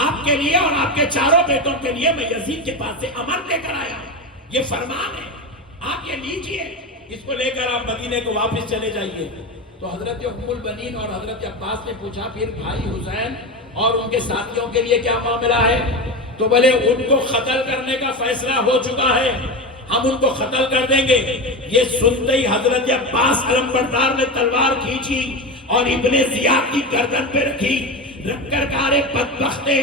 آپ کے لیے اور آپ کے 4 بیٹوں کے لیے میں یزید کے پاس سے امن لے کر آیا، یہ فرمان ہے، آپ یہ لیجئے، اس کو لے کر آپ مدینے کو واپس چلے جائیے. تو حضرت ام البنین اور حضرت عباس نے پوچھا پھر بھائی حسین اور ان کے ساتھیوں کے لیے کیا معاملہ ہے؟ تو بھلے ان کو قتل کرنے کا فیصلہ ہو چکا ہے، ہم ان کو قتل کر دیں گے. یہ سنتے ہی حضرت عباس علمبردار نے تلوار کھینچی اور ابن زیاد کی گردن پہ رکھی، رکھ کر کہا رے بدبختے،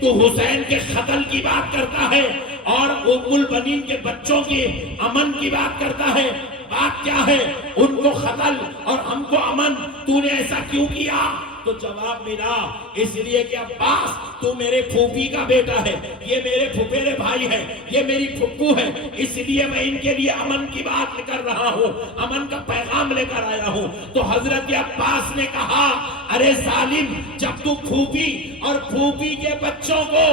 تو حسین کے قتل کی بات کرتا ہے اور ام البنین کے بچوں کی امن کی بات کرتا ہے، بات کیا ہے؟ ان کو قتل اور ہم کو امن، تو نے ایسا کیوں کیا؟ تو جواب ملا، اس لیے کہ عباس تو میرے پھوپھی کا بیٹا ہے، یہ میرے پھپھیرے بھائی ہے، یہ میری پھپھو ہے، اس لیے میں ان کے لیے امن کی بات کر رہا ہوں، امن کا پیغام لے کر آیا ہوں. تو حضرت عباس نے کہا ارے ظالم، جب تو پھوپھی اور پھوپھی کے بچوں کو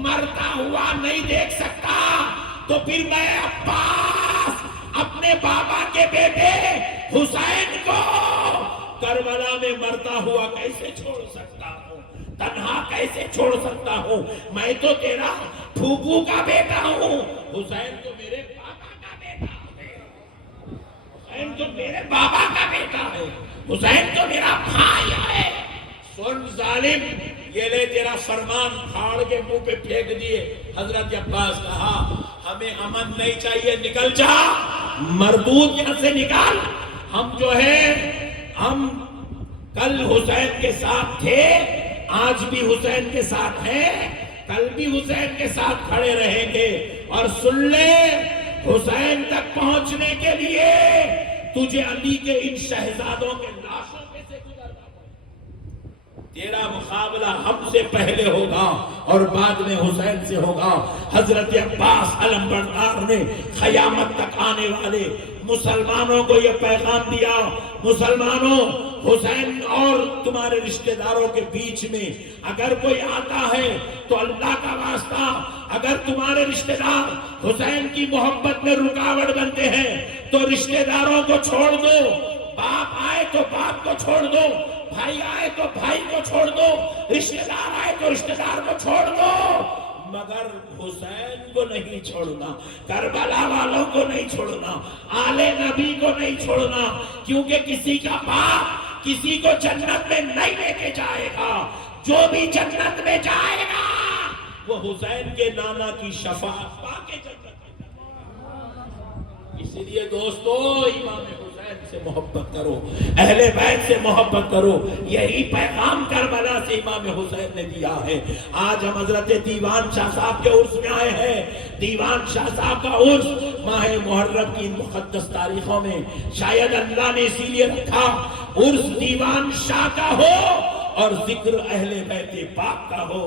مرتا ہوا نہیں دیکھ سکتا تو پھر میں عباس اپنے بابا کے بیٹے حسین کو کربلا میں مرتا ہوا کیسے چھوڑ سکتا ہوں، تنہا کیسے چھوڑ سکتا ہوں؟ میں تو تیرا پھوپھو کا بیٹا ہوں، حسین تو میرے بابا کا بیٹا ہے، حسین تو میرے بابا کا بیٹا ہے، حسین تو میرا بھائی ہے. سن ظالم، یہ لے تیرا فرمان، پھاڑ کے منہ پہ پھینک دیے. حضرت عباس کہا ہمیں امن نہیں چاہیے، نکل جا مردود، یہاں سے نکال. ہم جو ہے ہم کل حسین کے ساتھ تھے، آج بھی حسین کے ساتھ ہیں، کل بھی حسین کے ساتھ کھڑے رہیں گے. اور سن لے، حسین تک پہنچنے کے لیے تجھے علی کے ان شہزادوں کے لاشوں میں سے گزرنا پڑے. تیرا مقابلہ ہم سے پہلے ہوگا اور بعد میں حسین سے ہوگا. حضرت عباس علمبردار نے قیامت تک آنے والے مسلمانوں کو یہ پیغام دیا، مسلمانوں، حسین اور تمہارے رشتہ داروں کے بیچ میں اگر کوئی آتا ہے تو اللہ کا واسطہ، اگر تمہارے رشتہ دار حسین کی محبت میں رکاوٹ بنتے ہیں تو رشتہ داروں کو چھوڑ دو، باپ آئے تو باپ کو چھوڑ دو، بھائی آئے تو بھائی کو چھوڑ دو، رشتہ دار آئے تو رشتہ دار کو چھوڑ دو، مگر حسین کو نہیں چھوڑنا، کربلا والوں کو نہیں چھوڑنا، آل نبی کو نہیں چھوڑنا. کیونکہ کسی کا باپ کسی کو جنت میں نہیں لے کے جائے گا، جو بھی جنت میں جائے گا وہ حسین کے نانا کی شفاعت پا کے جنت میں جائے گا. اس لیے دوستو، امام حسین بیت سے محبت کرو، اہل بیت سے محبت کرو. یہی پیغام کربلا سے امام حسین نے دیا ہے. آج ہم حضرت دیوان شاہ صاحب کے عرس میں آئے ہیں. دیوان شاہ صاحب کا عرس ماہ محرم کی مقدس تاریخوں میں شاید اللہ نے اسی لیے رکھا عرس دیوان شاہ کا ہو اور ذکر اہل بیت پاک کا ہو.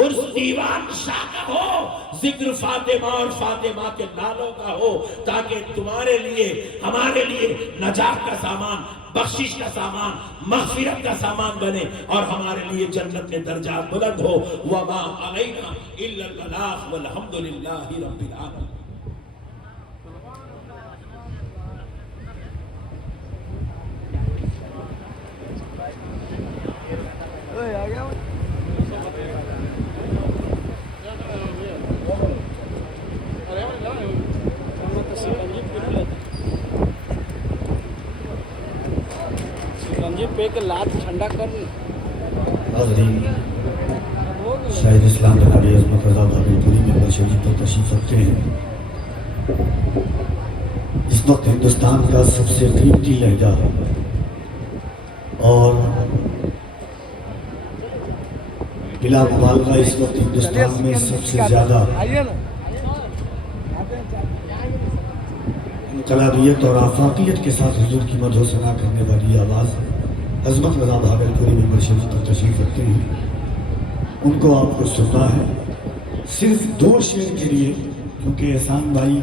عرس دیوان شاہ کا ہو، ذکر فاطمہ اور فاطمہ کے لالوں کا ہو، تاکہ تمہارے لیے ہمارے لیے نجات کا سامان، بخشش کا سامان، مغفرت کا سامان بنے اور ہمارے لیے جنت میں درجات بلند ہو. وما علینا الا البلاغ والحمد للہ رب العالمین. حاضرین، شاہد اسلام جناب عظمت رضا بھاگل پوری ممبر شریف پر تشریف رکھتے ہیں. اس وقت ہندوستان کا سب سے قیمتی لہجہ اور بلا مبالغہ اس وقت ہندوستان میں سب سے زیادہ انقلابیت اور آفاقیت کے ساتھ حضور کی مدح و ثنا کرنے والی آواز عظمت رضا بھاگل پوری ممبر شریف پر تشریف رکھتے ہیں. ان کو آپ کو سننا ہے صرف 2 شعر کے لیے، کیونکہ احسان بھائی